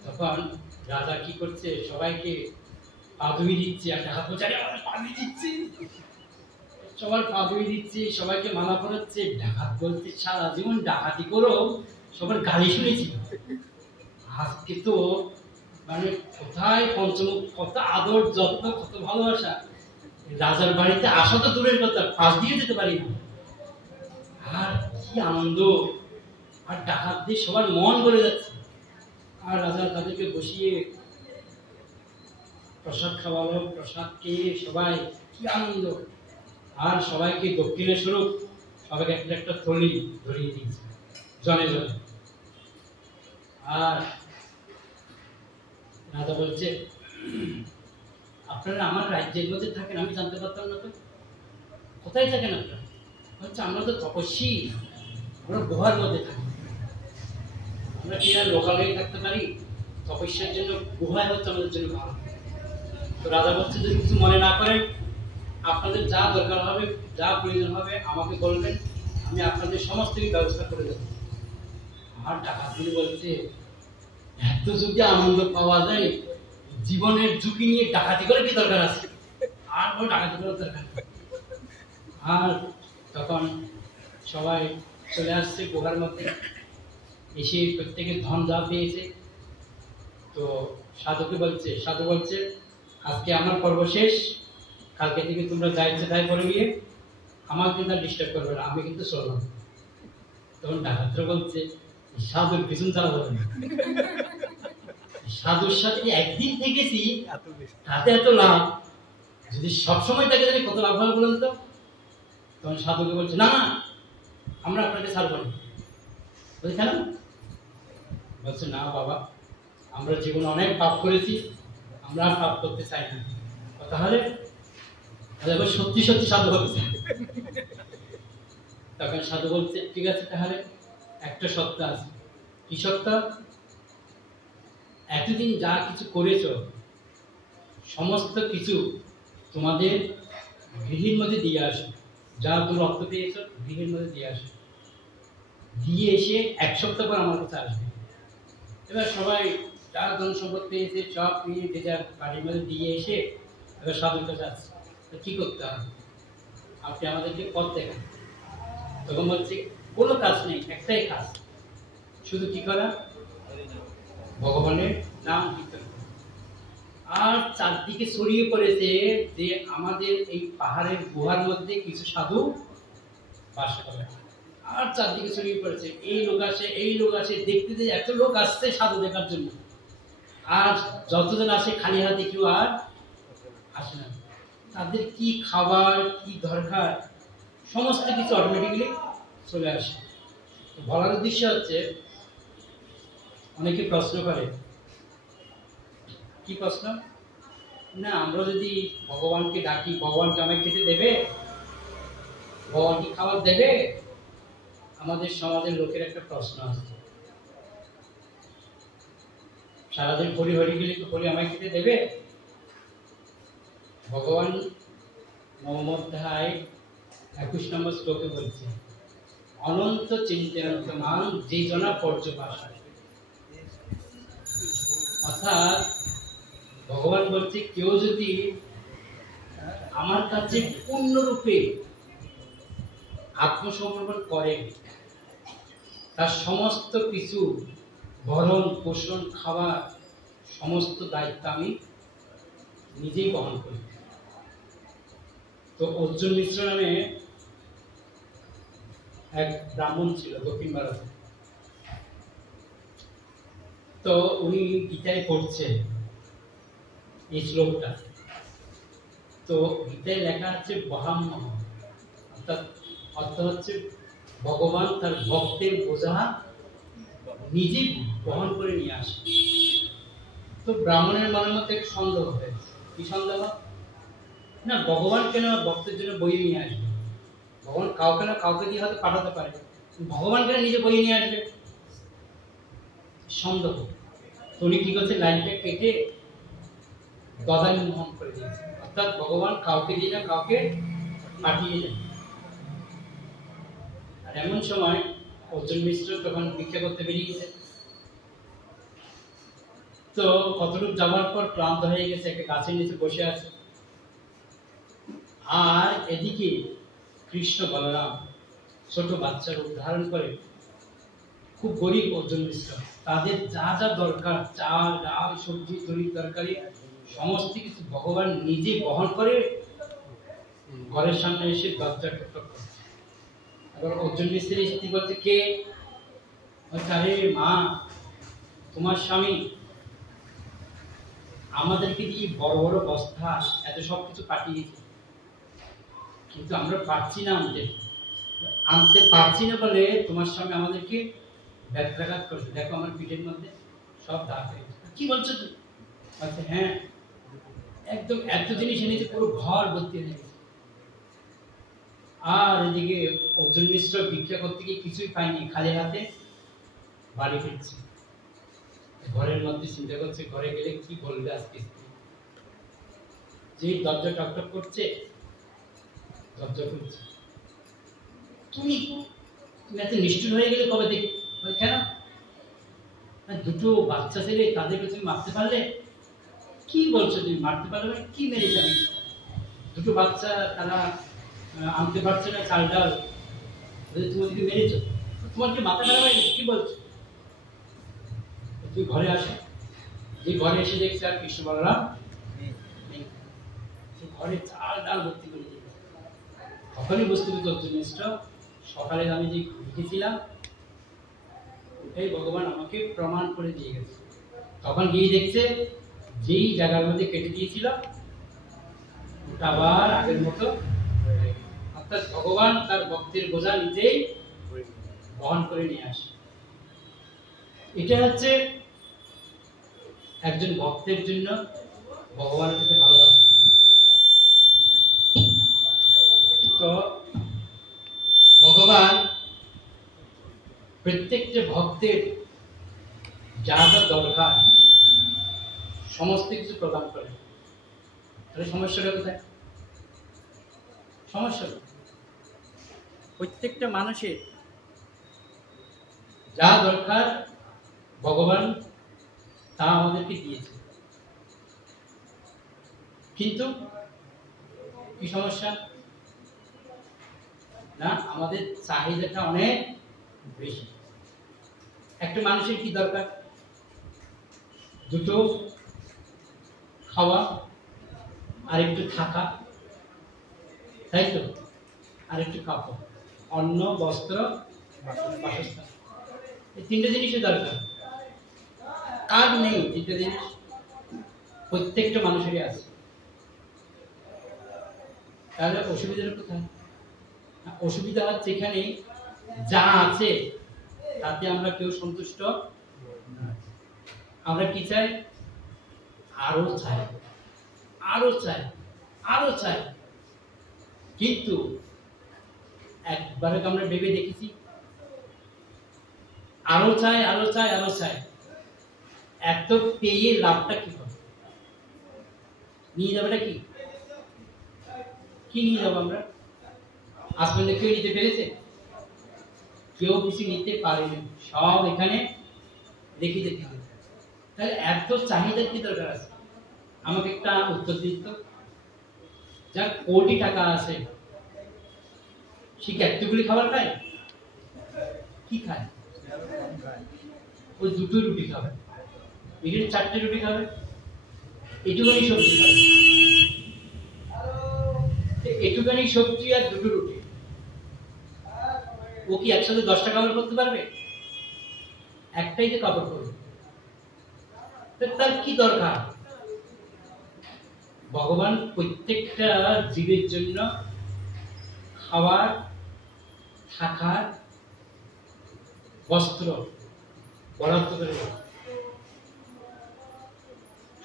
তখন রাজা কি করছে, সবাইকে পা ধুয়ে দিচ্ছে, আর ডাকাত বলছে আমার পা ধুয়ে দিচ্ছে, সবার পা ধুয়ে দিচ্ছে, সবাইকে মালা পরাচ্ছে। ডাকাত বলছে সারা জীবন ডাকাতি করো, সবার গালি শুনেছি, আজকে তো মানে কোথায় পঞ্চমুখ, কত আদর যত্ন, কত ভালোবাসা, রাজার বাড়িতে আসা তো দূরের কথা, পাশ দিয়ে যেতে পারি না। আর কি আনন্দ, আর ডাকাত দিয়ে সবার মন ভরে যাচ্ছে। আর রাজা তাদেরকে বসিয়ে প্রসাদ খাওয়ালো, প্রসাদ খেয়ে সবাই কি আনন্দ। আর সবাইকে দক্ষিণের স্বরূপ সবাইকে একটা একটা থলি ধরিয়ে দিয়েছে জনে জনে। আর রাজা বলছে, আপনারা আমার রাজ্যের মধ্যে থাকেন, আমি জানতে পারতাম না তো, কোথায় থাকেন আপনারা? বলছে আমরা তো তপস্বী, আমরা গুহার মধ্যে থাকি। আমরা কি আর লোকালয়ে থাকতে পারি? তপস্যার জন্য গুহায় হচ্ছে আমাদের জন্য ভালো। তো রাজা বলছে, যদি কিছু মনে না করেন, আপনাদের যা দরকার হবে, যা প্রয়োজন হবে আমাকে বলবেন, আমি আপনাদের সমস্ত ব্যবস্থা করে দেবো। আর ডাকাতগুলি বলছে, এত যদি আনন্দ পাওয়া যায়, জীবনের ঝুঁকি নিয়ে ডাকাতি করে কি দরকার আছে? আর কোনো ডাকাতি করার দরকার নেই। আর তখন সবাই চলে আসছে গুহার মধ্যে, এসে প্রত্যেকের ধন যা পেয়েছে। তো সাধু বলছে আজকে আমার পর্ব শেষ, কালকে থেকে তোমরা যা ইচ্ছে তাই করে গিয়ে আমাকে কিন্তু ডিস্টার্ব করবে না, আমি কিন্তু চললাম। তখন ডাকাতরা বলছে, সাধুর পিছন চালাবো না, সাধুর সাথে একদিন থেকেছি তাতে এত লাভ, যদি সবসময় তাকে যদি কত লাভ হবে বলুন তো। তখন সাধুকে বলছে, না না আমরা আপনাকে ছাড়বো না। বলছে কেন? বলছে না বাবা, আমরা জীবনে অনেক পাপ করেছি, আমরা আর পাপ করতে চাই না। তাহলে সত্যি সত্যি সাধু হতে চাই। তখন সাধু বলছে, ঠিক আছে তাহলে একটা সত্য আছে। কি সত্য? এতদিন যা কিছু করেছ সমস্ত কিছু তোমাদের গৃহের মধ্যে দিয়ে আসো, যা তুমি রক্ত পেয়েছ গৃহের মধ্যে দিয়ে আসো, দিয়ে এসে এক সপ্তাহ পর আমার কাছে আসবে। এবার সবাই যা ধন সম্পদ পেয়েছে সব নিয়ে যে যার বাড়ির মধ্যে দিয়ে এসে এবার সাধুর কাছে আসছে। কি করতে হবে? আপনি আমাদেরকে পথ দেখান। তখন বলছে, কোনো কাজ নেই, একটাই কাজ, শুধু কি করা? ভগবানের নাম কীর্তন। আর চারদিকে ছড়িয়ে পড়েছে যে আমাদের এই পাহাড়ের গুহার মধ্যে কিছু সাধু বাস করে। আর চারদিকে ছড়িয়ে পড়েছে, এই লোক আসে, এই লোক আসে, দেখতে যে এত লোক আসছে সাধু দেখার জন্য। আর যতজন আসে খালি হাতে কেউ আর আসে না। তাদের কি খাবার, কি দরকার, সমস্ত কিছু অটোমেটিক্যালি চলে আসে। বলার উদ্দেশ্য হচ্ছে, অনেকে প্রশ্ন করে, কি প্রশ্ন? না, আমরা যদি ভগবানকে ডাকি, ভগবান কি আমাকে খেতে দেবে? ভগবান কি খাবার দেবে? আমাদের সমাজের লোকের একটা প্রশ্ন আছে, সারাদিন হরি হরি গেলে তো হরি আমাকে খেতে দেবে? ভগবান নবম অধ্যায় 21 নম্বর শ্লোকে বলছে, অনন্ত চিন্তয়ন্তমান যে জনা পর্যপাসা। অর্থাৎ ভগবান বলছে, কেউ যদি আমার কাছে পূর্ণরূপে আত্মসমর্পণ করে, তার সমস্ত কিছু ভরণ পোষণ খাবার সমস্ত দায়িত্ব আমি নিজেই বহন করি। তো অর্জুন মিশ্র নামে এক ব্রাহ্মণ ছিল দক্ষিণ ভারতে। তো উনি গীতায় পড়ছে এই শ্লোকটা। তো গীতায় লেখা আছে বহাম্মহ, অর্থাৎ অর্থ হচ্ছে ভগবান তার ভক্তের বোঝা নিজে বহন করে নিয়ে আসে। তো ব্রাহ্মণের মনের মধ্যে এক সন্দেহ হয়েছে। কি সন্দেহ? না, ভগবান কেন ভক্তের জন্য বই নিয়ে আসবে? ভগবান কাউকে না কাউকে দিয়ে হয়তো পাঠাতে পারে, ভগবান কেন নিজে বই নিয়ে আসবে? সন্দেহ। তো উনি কি করছে, লাইনটা কেটে দদাই মোহন করে দিয়েছে, অর্থাৎ ভগবান কাউকে দিয়ে না কাউকে পাঠিয়ে দেন। আর এমন সময় অর্জুন মিশ্র তখন ভিক্ষা করতে বেরিয়ে গেছে। তো কতটুকু যাওয়ার পর ক্লান্ত হয়ে গেছে, একটা গাছের নিচে বসে আছে। আর এদিকে কৃষ্ণ বলরাম ছোট বাচ্চার উদ্ধারণ করে, খুব গরিব অর্জুন মিশ্র, তাদের যা যা দরকার, চাল ডাল সবজি তরি তরকারি সমস্ত কিছু ভগবান নিজে বহন করে ঘরের সামনে এসে দরজা টক করে। এবার অর্জুন মিশ্রের স্ত্রী বলছে, কে? আরে মা, তোমার স্বামী আমাদেরকে দিয়ে বড় বড় বস্তা এত সবকিছু পাঠিয়েছে, কিন্তু আমরা পারছি না আনতে পারছি না বলে তোমার স্বামী আমাদেরকে ব্যত্রাঘাত করছে। দেখো আমার পিঠের মধ্যে সব দাগ হয়ে গেছে। কি বলছো তুমি? আচ্ছা হ্যাঁ, একদম এত জিনিস এনেছে, পুরো ঘর ভর্তি হয়ে গেছে। আর এদিকে অর্জুন মিশ্র ভিক্ষা করতে গিয়ে কিছুই পায়নি, খালি হাতে বাড়ি ফিরছে। ঘরের মধ্যে চিন্তা করছে, ঘরে গেলে কি বলবে আজকে। যে দরজা টকটক করছে, দরজা খুলছে। তুমি এত নিষ্ঠুর হয়ে গেলে কবে থেকে? কেন? দুটো বাচ্চা ছেলে, তাদেরকে তুমি মারতে পারলে? কি বলছো তুমি? মারতে পারলে? কি মেরেছে আমি? দুটো বাচ্চা, তারা আনতে পারছে না চাল ডাল, তুমি ওদিকে মেরেছো? তোমার কি মাথা খারাপ হয়নি? কি বলছো? তুই ঘরে আসে, যে ঘরে এসে দেখছে আর কৃষ্ণ বলরাম ঘরে চাল ডাল ভর্তি করে দিয়েছে। তখনই বুঝতে পেরেছি অর্জুন মিশ্র, সকালে আমি যে লিখেছিলাম ওটাই ভগবান আমাকে প্রমাণ করে দিয়ে গেছে। তখন গিয়ে দেখছে যেই জায়গার মধ্যে কেটে দিয়েছিল ওটা আবার আগের মতো, অর্থাৎ ভগবান তার ভক্তের বোঝা নিজেই বহন করে নিয়ে আসে। এটা হচ্ছে একজন ভক্তের জন্য ভগবানের কাছে ভালোবাসা। তো ভগবান প্রত্যেকটা ভক্তের যা যা দরকার সমস্ত কিছু প্রদান করে। তাহলে সমস্যাটা কোথায়? সমস্যা প্রত্যেকটা মানুষের যা দরকার ভগবান তা আমাদেরকে দিয়েছে, কিন্তু কি সমস্যা? না, আমাদের চাহিদাটা অনেক বেশি। একটা মানুষের কি দরকার? দুটো খাওয়া, আর একটু থাকা, তাই তো, আর একটু কাপড়, অন্ন বস্ত্র বাসস্থান, এই তিনটে জিনিসের দরকার। কাজ নেই তিনটে জিনিস। প্রত্যেকটা মানুষেরই আছে। তাহলে অসুবিধাটা কোথায়? অসুবিধা হচ্ছে এখানে যা আছে তাতে আমরা কেউ সন্তুষ্ট না। আমরা কি চাই? আরো চাই, আরো চাই, আরো চাই। কিন্তু একবারে আমরা ভেবে দেখেছি আরো চাই, আরো চাই, আরো চাই, এত পেয়ে লাভটা কি হবে? নিয়ে যাবেটা কি? কি নিয়ে যাবো আমরা? আসমানে কেউ নিতে পেরেছে? কেউ কিছু নিতে পারেনি, সব এখানে রেখে যেতে হবে। তাহলে এত চাহিদার কি দরকার আছে? আমাকে একটা উত্তর দিন তো। যার কোটি টাকা আছে সে কি এতগুলি খাবার খায়? কি খায়? ওই দুটো রুটি খাবে, এখানে 4টে রুটি খাবে, এটুখানি সবজি খাবে। এটুখানি সবজি আর দুটো রুটি, ও কি একসাথে 10টা কাপড় করতে পারবে? একটাই যে কাপড় করবে। তার কি দরকার? ভগবান প্রত্যেকটা জীবের জন্য খাবার, থাকার, বস্ত্র বরাদ্দ করে।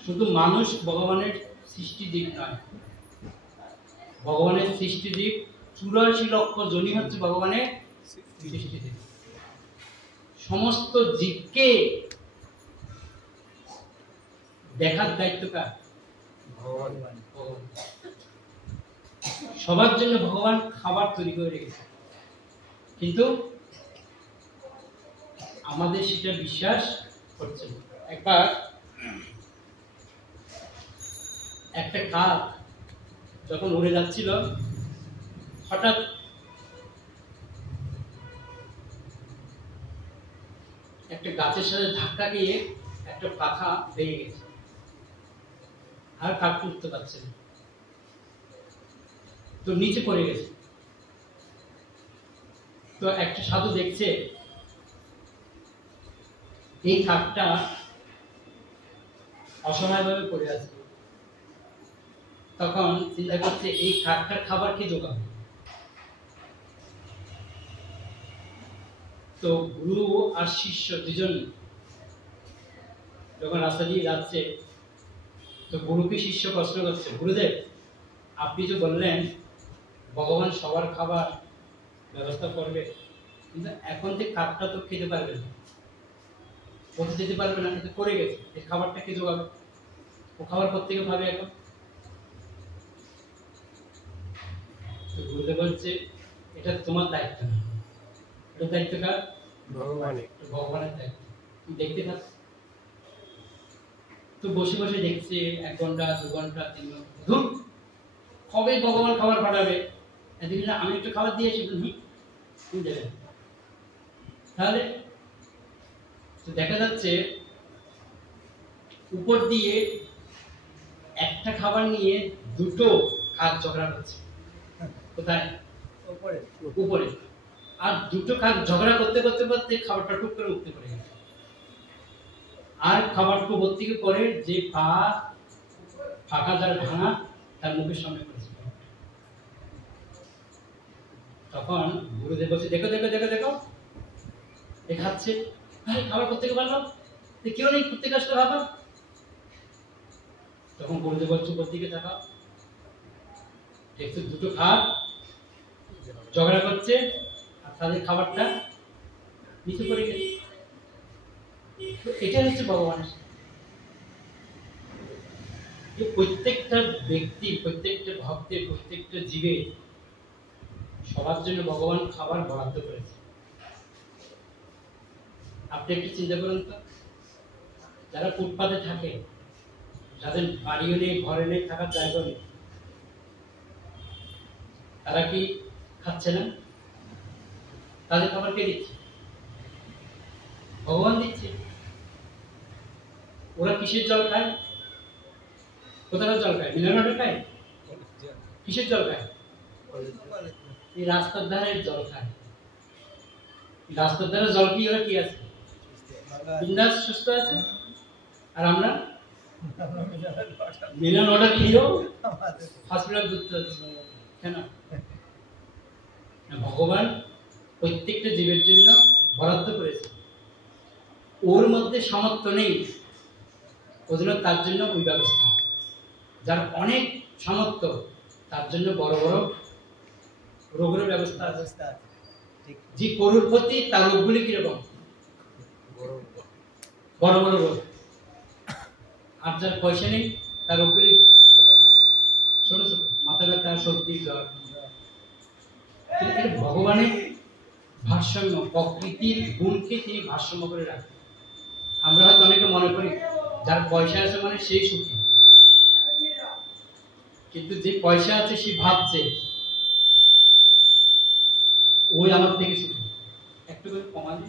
শুধু মানুষ ভগবানের সৃষ্টি জীব নয়, ভগবানের সৃষ্টি জীব 84 লক্ষ জনই হচ্ছে ভগবানের সৃষ্টি জীব। সমস্ত জীবকে দেখার দায়িত্ব কার? ভগবান। সবার জন্য ভগবান খাবার তৈরি করে রেখেছে, কিন্তু আমাদের সেটা বিশ্বাস করছে না। একবার একটা কাক যখন উড়ে যাচ্ছিল, হঠাৎ একটা গাছের সাথে ধাক্কা গিয়ে একটা পাখা ভেঙে গেছে, আর কাকটা উঠতে পারছে না, তো নিচে পড়ে গেছে। তো একটা সাধু দেখছে এই কাকটা অসহায়ভাবে পড়ে আছে, তখন চিন্তা করছে এই কাকটার খাবার কে জোগাবে? তো গুরু আর শিষ্য দুজন যখন রাস্তা দিয়ে যাচ্ছে, তো গুরুকে শিষ্য প্রশ্ন করছে, গুরুদেব আপনি যে বললেন ভগবান সবার খাবার ব্যবস্থা করবে, কিন্তু এখন যে কাকটা তো খেতে পারবে না, পথে যেতে পারবে না, কিন্তু করে গেছে, এই খাবারটা কে জোগাবে? ও খাবার কোত্থেকে পাবে এখন? তো গুরুদেব বলছে এটা তোমার দায়িত্ব না, এটা দায়িত্ব কার? ভগবানের। ভগবানের দায়িত্ব। তুমি দেখতে পাচ্ছ? তো বসে বসে দেখছে 1 ঘন্টা 2 ঘন্টা 3 ঘন্টা, ধুর কবে ভগবান খাবার পাঠাবে? এদিকে না আমি একটু খাবার দিয়েছি, তুমি দেবে। তাহলে তো দেখা যাচ্ছে উপর দিয়ে একটা খাবার নিয়ে দুটো কাক ঝগড়া করছে। কোথায়? উপরে। উপরে। আর দুটো কাক ঝগড়া করতে করতে করতে খাবারটা টুক করে উঠতে পড়ে গেছে, আর খাবারটা ভর্তি করে যে ফাঁকা যার ভাঙা তার মুখের সামনে পড়েছে। তখন গুরুদেব বলছে দেখো দেখো দেখো দেখো, এ খাচ্ছে, আরে খাবার কোত্থেকে পারলো? কেউ নেই, কোত্থেকে আসলো খাবার? তখন গুরুদেব বলছে উপর দিকে তাকাও, দেখছো দুটো কাক ঝগড়া করছে, আর তাদের খাবারটা নিচে পড়ে গেছে। এটা হচ্ছে ভগবানের। প্রত্যেকটা ব্যক্তি, প্রত্যেকটা ভক্তের, প্রত্যেকটা জীবের সবার জন্য ভগবান খাবার বরাদ্দ করেছে। আপনি একটু চিন্তা করুন তো, যারা ফুটপাতে থাকে, যাদের বাড়িও নেই, ঘরে নেই, থাকার জায়গা নেই, তারা কি খাচ্ছে না? তাদের খাবার কে দিচ্ছে? ভগবান দিচ্ছে। ওরা কিসের জল খায়? কোথাকার জল খায়? মিনারেল খায়? কিসের জল খায়? এই রাস্তার ধারের জল খায়। রাস্তার ধারে জল কি ওরা কি আছে? বিন্দাস সুস্থ আছে। আর আমরা মিলন অর্ডার খেয়েও হসপিটাল ঘুরতে হচ্ছে কেন? ভগবান প্রত্যেকটা জীবের জন্য বরাদ্দ করেছে, ওর মধ্যে সামর্থ্য নেই, ওজন্য তার জন্য ওই ব্যবস্থা। যার অনেক সামর্থ্য তার জন্য বড় বড় রোগের ব্যবস্থা আছে। যে করোড়পতি তার রোগগুলি কিরকম? বড় বড় রোগ। আর যার পয়সা নেই তার রোগগুলি ছোট ছোট, মাথা ব্যথা, সর্দি, জ্বর। ভগবানের ভারসাম্য, প্রকৃতির গুণকে তিনি ভারসাম্য করে রাখেন। আমরা হয়তো অনেকে মনে করি যার পয়সা আছে মানে সেই সুখী, কিন্তু যে পয়সা আছে সে ভাবছে ওই আমার থেকে সুখী, একটু করে কমালে।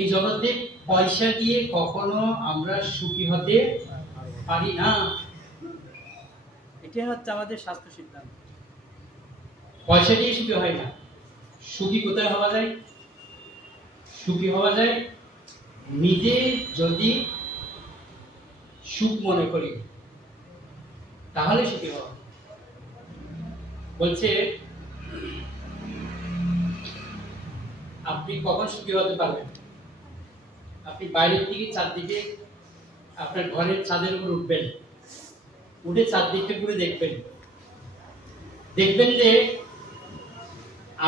এই জগতে পয়সা দিয়ে কখনো আমরা সুখী হতে পারি না। এটা হচ্ছে আমাদের শাস্ত্র সিদ্ধান্ত। পয়সা দিয়ে সুখী হয় না। সুখী কোথায় হওয়া যায়? সুখী হওয়া যায় নিজে যদি সুখ মনে করি, তাহলে সুখী হওয়া। বলছে আপনি কখন সুখী হতে পারবেন? আপনি বাইরের দিকে চারদিকে আপনার ঘরের ছাদের উপর উঠবেন, উঠে চারদিকটা ঘুরে দেখবেন, দেখবেন যে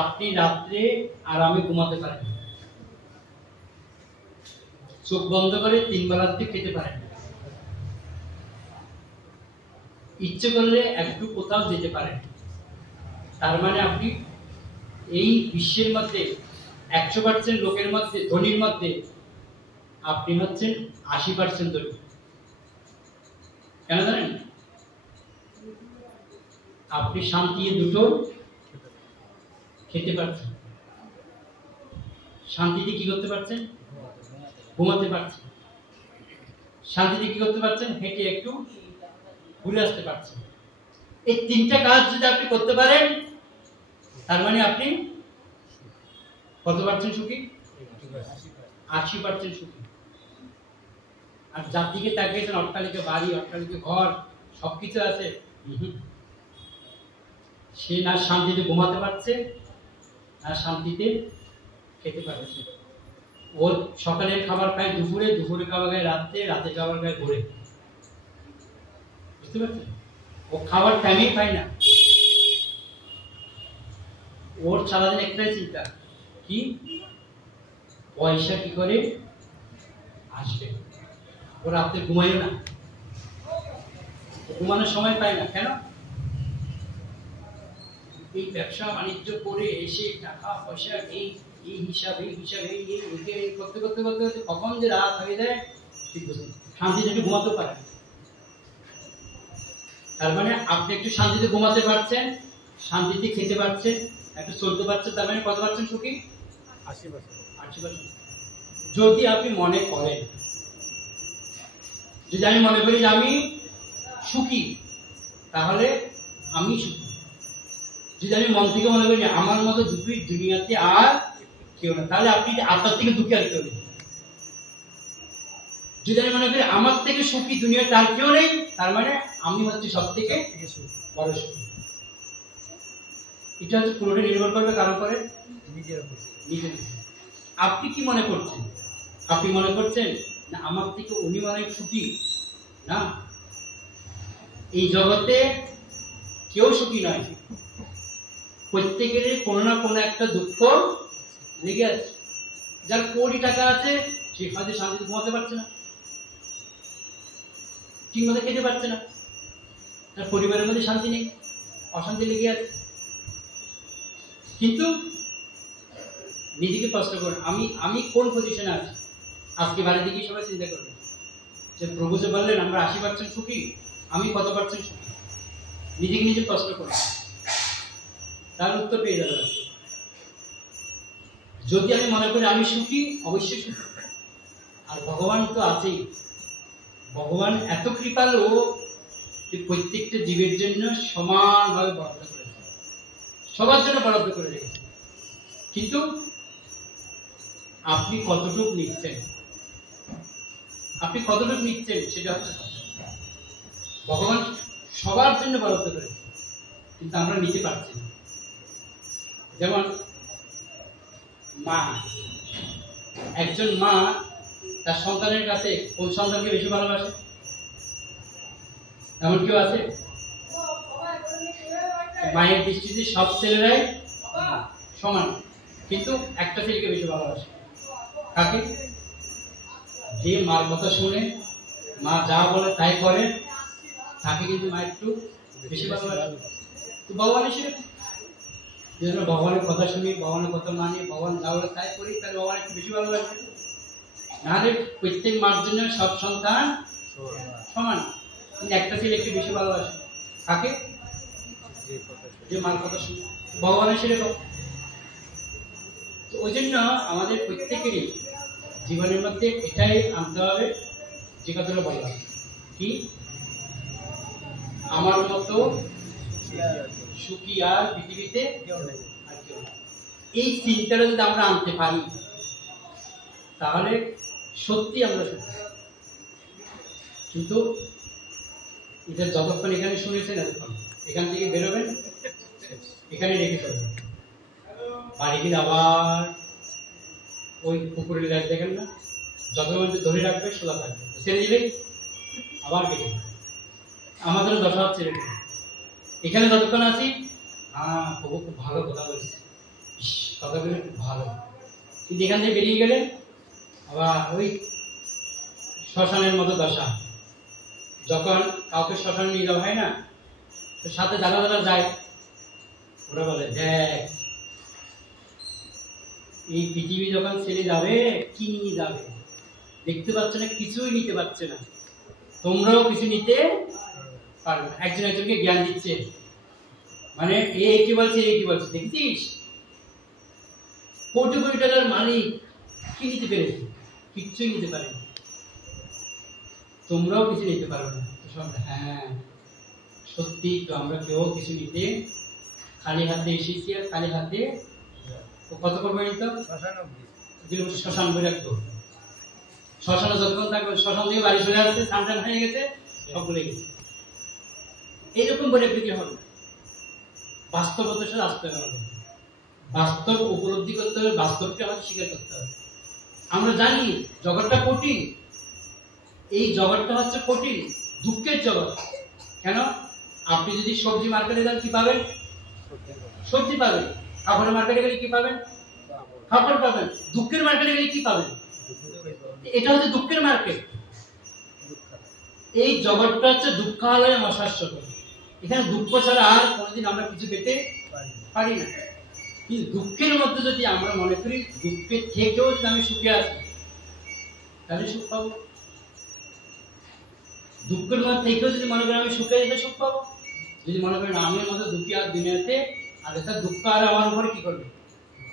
আপনি রাত্রে আরামে ঘুমাতে পারেন, চোখ বন্ধ করে 3 বেলা খেতে পারেন, ইচ্ছে করলে একটু কোথাও যেতে পারেন। তার মানে আপনি এই বিশ্বের মধ্যে 100% লোকের মধ্যে, ধনীর মধ্যে আপনি হচ্ছেন 80% ধনী। কেন জানেন? আপনি শান্তি দুটো খেতে পারছেন, শান্তিতে কি করতে পারছেন? ঘুমাতে পারছেন। শান্তিতে কি করতে পারছেন? হেঁটে একটু ঘুরে আসতে পারছেন। এই 3টা কাজ যদি আপনি করতে পারেন, তার মানে আপনি কত পারছেন সুখী? 80% সুখী। আর যার দিকে তাকিয়েছেন অট্টালিকা বাড়ি, অট্টালিকা ঘর, সবকিছু আছে, সে না শান্তিতে ঘুমাতে পারছে, না শান্তিতে খেতে পারছে। ওর সকালের খাবার খায় দুপুরে, দুপুরে খাবার খায় রাতে, রাতে খাবার খায় ভোরে। বুঝতে পারছেন? ও খাবার টাইমেই খায় না। ওর সারাদিন একটাই চিন্তা, কি পয়সা কি করে আসবে। ও রাতে ঘুমায় না, ঘুমানোর সময় পায় না। কেন? এই ব্যবসা বাণিজ্য করে এসে টাকা পয়সা এই হিসাব করতে করতে করতে করতে কখন যে রাত হয়ে যায় ঠিক বুঝতে, শান্তিতে একটু ঘুমাতে পারে। তার মানে আপনি একটু শান্তিতে ঘুমাতে পারছেন, শান্তিতে খেতে পারছেন, একটু চলতে পারছেন, তার মানে কত পারছেন সুখী? 80%। যদি আপনি মনে করেন, যদি আমি মনে করি যে আমি সুখী, তাহলে আমি সুখী। যদি আমি মন থেকে মনে করি আমার মতো দুঃখী দুনিয়াতে আর কেউ না, তাহলে আপনি আপনার থেকে দুঃখী আর কেউ নেই। যদি আমি মনে করি আমার থেকে সুখী দুনিয়াতে আর কেউ নেই, তার মানে আমি হচ্ছে সব থেকে বড় সুখী। এটা হচ্ছে পুরোটা নির্ভর করবে কার উপরে? নিজের উপর। আপনি কি মনে করছেন? আপনি মনে করছেন না আমার থেকে উনি অনেক সুখী? না, এই জগতে কেউ সুখী নয়। প্রত্যেকের কোনো না কোনো একটা দুঃখ লেগে আছে। যার কোটি টাকা আছে সে হয়তো শান্তিতে ঘুমাতে পারছে না, ঠিক মতো খেতে পারছে না, তার পরিবারের মধ্যে শান্তি নেই, অশান্তি লেগে আছে। কিন্তু নিজেকে প্রশ্ন করুন, আমি কোন পজিশনে আছি? আজকে বাড়ির দিকে সবাই চিন্তা করবেন যে প্রভু যে বললেন আমরা 80% সুখী, আমি কত পার্সেন্ট সুখী? নিজেকে নিজে প্রশ্ন করুন, তার উত্তর পেয়ে যাবেন। যদি আমি মনে করি আমি সুখী, অবশ্যই সুখী। আর ভগবান তো আছেই। ভগবান এত কৃপালু যে প্রত্যেকটা জীবের জন্য সমানভাবে বরাদ্দ করেছে, সবার জন্য বরাদ্দ করে রেখেছে। কিন্তু আপনি কতটুকু নিচ্ছেন? আপনি কতটুকু নিচ্ছেন সেটা হচ্ছে ভগবান সবার জন্য বরাদ্দ করেছে, কিন্তু আমরা নিতে পারছি না। যেমন মা, একজন মা তার সন্তানের কাছে কোন সন্তানকে বেশি ভালোবাসে? এমন কেউ আছে? মায়ের দৃষ্টিতে সব ছেলেরাই সমান, কিন্তু একটা ছেলেকে বেশি ভালোবাসে। কাকে? যে মার কথা শুনে, মা যা বলে তাই করে, তাকে কিন্তু মা একটু বেশি ভালোবাসে। তো ভগবান হিসেবে যেন ভগবানের কথা শুনি, ভগবানের কথা মানি, ভগবান যা বলে তাই করি, তাহলে ভগবান একটু বেশি ভালোবাসে। নাহলে প্রত্যেক মার জন্য সব সন্তান সমান, কিন্তু একটা ছেলে একটু বেশি ভালোবাসে। কাকে? যে মার কথা শুনে। ভগবানের সেরকম। ওই জন্য আমাদের প্রত্যেকেরই জীবনের মধ্যে এটাই আনতে হবে, যে কথাটা বললাম, কি আমার মতো সুখী আর পৃথিবীতে আর কেউ নেই। এই চিন্তাটা যদি আমরা আনতে পারি, তাহলে সত্যি আমরা সুখী। কিন্তু এটা যতক্ষণ এখানে শুনেছেন, এতক্ষণ এখান থেকে বেরোবেন, এখানে রেখে চলবেন। বাড়ি গিয়ে আবার ওই পুকুরের লাইট দেখেন না, যতক্ষণ ধরে রাখবে সোজা থাকবে, ছেড়ে দিলে আবার কেটে। আমাদের দশা হচ্ছে এখানে যতক্ষণ আছি, প্রভু খুব ভালো কথা বলছে, কথাগুলো খুব ভালো, কিন্তু এখান থেকে বেরিয়ে গেলে আবার ওই শ্মশানের মতো দশা। যখন কাউকে শ্মশান নিয়ে যাওয়া হয় না, তো সাথে যারা যারা যায়, ওরা বলে দেখ এই পৃথিবী যখন ছেড়ে যাবে, কি নিয়ে যাবে দেখতে পাচ্ছে না, কিছুই নিতে পারছে না, তোমরাও কিছু নিতে পারবে না। একজন একজনকে জ্ঞান দিচ্ছে, মানে এ কি বলছে, এ কি বলছে, দেখছিস কোটি কোটি টাকার মালিক কি নিতে পেরেছে? কিচ্ছুই নিতে পারেনি, তোমরাও কিছু নিতে পারবে না। হ্যাঁ সত্যি তো, আমরা কেউ কিছু নিতে, খালি হাতে এসেছি আর খালি হাতে কত করবো? শ্মশান বই রাখতো, শ্মশানে যতক্ষণ থাকবে, শ্মশান থেকে বাড়ি চলে আসছে, স্নান হয়ে গেছে, সব ভুলে গেছে। এইরকম বলে বিক্রি হবে। বাস্তবতার সাথে আসতে হবে, আমাদের বাস্তব উপলব্ধি করতে হবে, বাস্তবকে আমাদের স্বীকার করতে হবে। আমরা জানি জগৎটা কঠিন, এই জগৎটা হচ্ছে কঠিন, দুঃখের জগৎ। কেন? আপনি যদি সবজি মার্কেটে যান, কি পাবেন? সবজি পাবেন। কাপড়ের মার্কেটে গেলে কি পাবেন? কাপড় পাবেন। দুঃখের মার্কেটে গেলে কি পাবেন? এটা হচ্ছে দুঃখের মার্কেট। এই জগৎটা হচ্ছে দুঃখালয় অশাশ্বত। এখানে দুঃখ ছাড়া আর কোনোদিন আমরা কিছু পেতে পারি না। কিন্তু দুঃখের মধ্যে যদি আমরা মনে করি দুঃখের থেকেও যদি আমি সুখে আছি, তাহলে সুখ পাবো। দুঃখের মধ্যে থেকেও যদি মনে করি আমি সুখে আছি, সুখ পাবো। যদি মনে করি না আমি মতো দুঃখী আর দুনিয়াতে, আর এটা দুঃখ আর আমার উপরে কি করবে,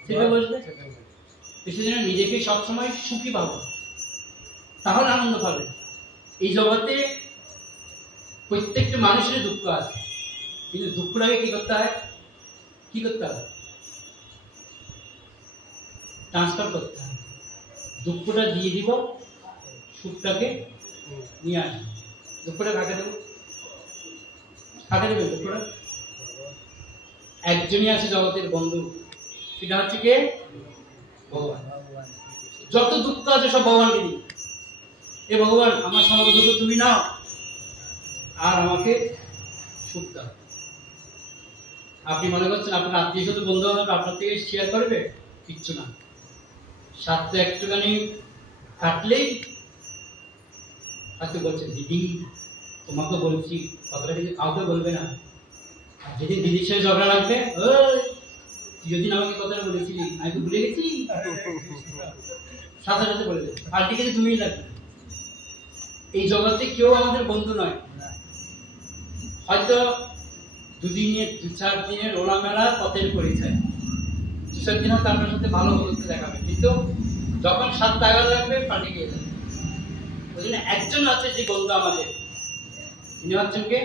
সেটা বসবে। সেজন্য নিজেকে সবসময় সুখী পাবো, তাহলে আনন্দ পাবে। এই জগতে প্রত্যেকটা মানুষের দুঃখ আছে, কিন্তু দুঃখটাকে কি করতে হয়? কি করতে হবে? ট্রান্সফার করতে হবে। দুঃখটা দিয়ে দিব, সুখটাকে নিয়ে আসবো। দুঃখটা কাকে দেবো? কাকে দেবে দুঃখটা? একজনই আছে জগতের বন্ধু, সেটা হচ্ছে কে? ভগবান। যত দুঃখ আছে সব ভগবানকে দিই, এ ভগবান আমার সমস্ত দুঃখ তুমি নাও, আর আমাকে সুখ দাও। আপনি মনে করছেন আপনার আত্মীয় স্বজন বন্ধু বান্ধব আপনার থেকে শেয়ার করবে? কিচ্ছু না। স্বার্থ একটুখানি কাটলেই হয়তো বলছে দিদি তোমাকে বলছি, কথাটা কিন্তু কাউকে বলবে না। আর যেদিন দিদির সাথে ঝগড়া লাগবে, যেদিন আমাকে কথাটা বলেছিলি আমি তো ভুলে গেছি, সাথে সাথে বলে দেবে, পাল্টি কিন্তু তুমিই লাগবে। এই জগতে কেউ আমাদের বন্ধু নয়। হয়তো দুদিনের 2-4 দিনের ওলামেলা পথের পরিচয়, 2-4 দিন হয়তো আপনার সাথে ভালো বলতে দেখাবে, কিন্তু যখন 7 টাকা লাগবে পাল্টে গিয়ে যাবে। ওই জন্য একজন আছে যে বন্ধু আমাদের, তিনি হচ্ছেন কে?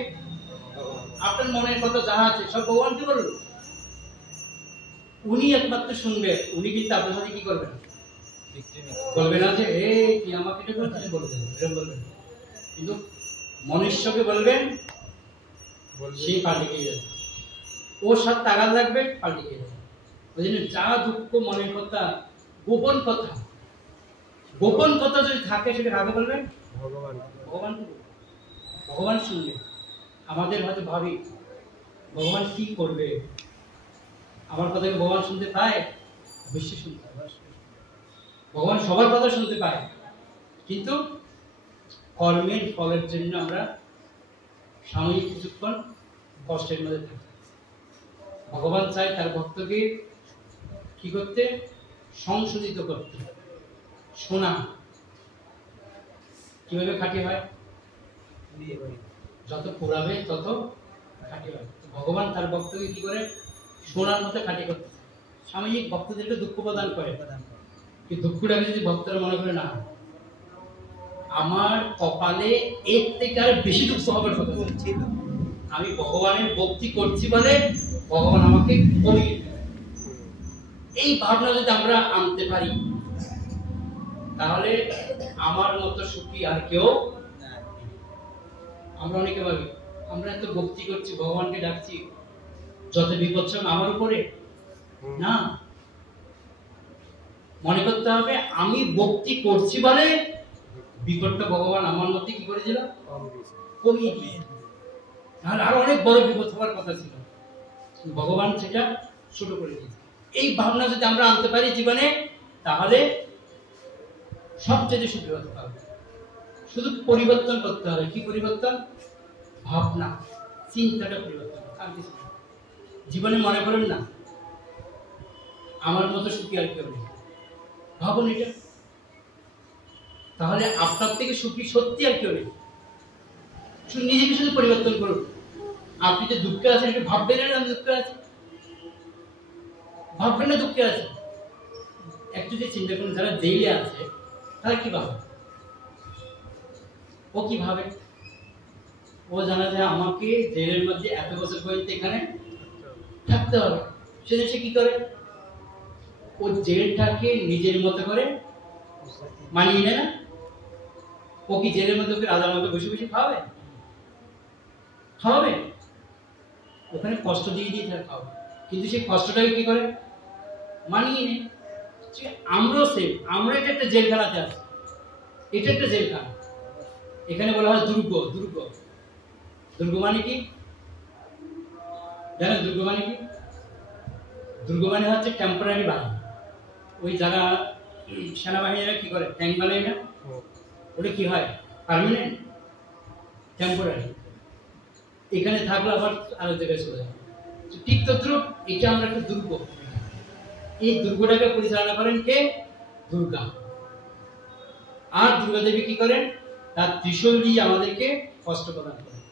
আপনার মনের কথা যাহা আছে সব ভগবানকে বলুন, উনি একমাত্র শুনবে। উনি কিন্তু আপনার সাথে কি করবেন? বলবে না যে এ কি আমাকে এটা করছিস, বলে দেবে, এরকম বলবে না। কিন্তু মনুষ্যকে বলবেন, সেই পাল্টে গিয়ে যাবে, ওর সাথে তাগাদ লাগবে, পাল্টে গিয়ে যাবে। ওই জন্য যা দুঃখ মনের কথা, গোপন কথা, গোপন কথা যদি থাকে সেটা কাকে বলবেন? ভগবান। ভগবান। ভগবান শুনবে। আমাদের হয়তো ভাবি ভগবান কি করবে, আমার কথা কি ভগবান শুনতে পায়? অবশ্যই শুনতে পায়। ভগবান সবার কথা শুনতে পায়, কিন্তু কর্মের ফলের জন্য আমরা সাময়িক কিছুক্ষণ কষ্টের মধ্যে থাকি। ভগবান চায় তার ভক্তকে কি করতে? সংশোধিত করতে। শোনা কিভাবে খাঁটি হয়? যত পুরাবে তত খাঁটি হয়। ভগবান তার ভক্তকে কি করে? শোনার মতো খাঁটি করতে। সাময়িক ভক্তদেরকে দুঃখ প্রদান করে, কিন্তু দুঃখটাকে যদি ভক্তরা মনে করে না আমার কপালে এর থেকে আর বেশি দুঃখ হবার কথা ছিল, আমি ভগবানের ভক্তি করছি বলে ভগবান আমাকে কমিয়ে দেবে, এই ভাবনা যদি আমরা আনতে পারি তাহলে আমার মতো সুখী আর কেউ। আমরা অনেকে ভাবি আমরা এত ভক্তি করছি, ভগবানকে ডাকছি, যত বিপদ সব আমার উপরে না। মনে করতে হবে আমি ভক্তি করছি বলে বিপদটা ভগবান আমার মধ্যে কি করে দিল? কমিয়ে দিয়ে। তাহলে আরো অনেক বড় বিপদ হওয়ার কথা ছিল, ভগবান সেটা ছোট করে দিয়েছে। এই ভাবনা যদি আমরা আনতে পারি জীবনে, তাহলে সবচেয়ে সুখী হতে পারবে। শুধু পরিবর্তন করতে হবে। কি পরিবর্তন? ভাবনা, চিন্তাটা পরিবর্তন। আর কিছু না। জীবনে মনে করেন না আমার মতো সুখী আর কেউ নেই, ভাবুন এটা, তাহলে আপনার থেকে সুখী সত্যি আর কেউ নেই। নিজেকে শুধু পরিবর্তন করুন। আপনি যে দুঃখে আছেন একটু ভাববেন না আমি দুঃখে আছি, ভাববেন না দুঃখে আছে। একটু যে চিন্তা করুন যারা জেলে আছে তারা কি ভাবে? ও কি ভাবে? ও জানা যায় আমাকে জেলের মধ্যে এত বছর পর্যন্ত এখানে থাকতে হবে। সে কি করে? ও জেলটাকে নিজের মতো করে মানিয়ে নেয় না। ও কি জেলের মধ্যে রাজার মতো বসে বসে খাওয়াবে? খাওয়াবে? ওখানে কষ্ট দিয়ে দিয়ে তারা খাওয়াবে, কিন্তু সেই কষ্টটাকে কি করে? মানিয়ে নেয়। আমরাও সেম, আমরা এটা একটা জেলখানাতে আছি, এটা একটা জেলখানা। এখানে বলা হয় দুর্গ। দুর্গ, দুর্গ মানে কি জানেন? দুর্গ মানে কি? দুর্গ মানে হচ্ছে টেম্পোরারি বাহিনী। ওই যারা সেনাবাহিনীরা কি করে? ট্যাঙ্ক বানায় না, ওটা কি হয়? Permanent, temporary. এখানে থাকলে আবার আরো জায়গায় চলে যাবে। ঠিক তদ্রুপ এটা আমরা একটা দুর্গ। এই দুর্গটাকে পরিচালনা করেন কে? দুর্গা। আর দুর্গা দেবী কি করেন? তার ত্রিশূল দিয়ে আমাদেরকে কষ্ট প্রদান করেন।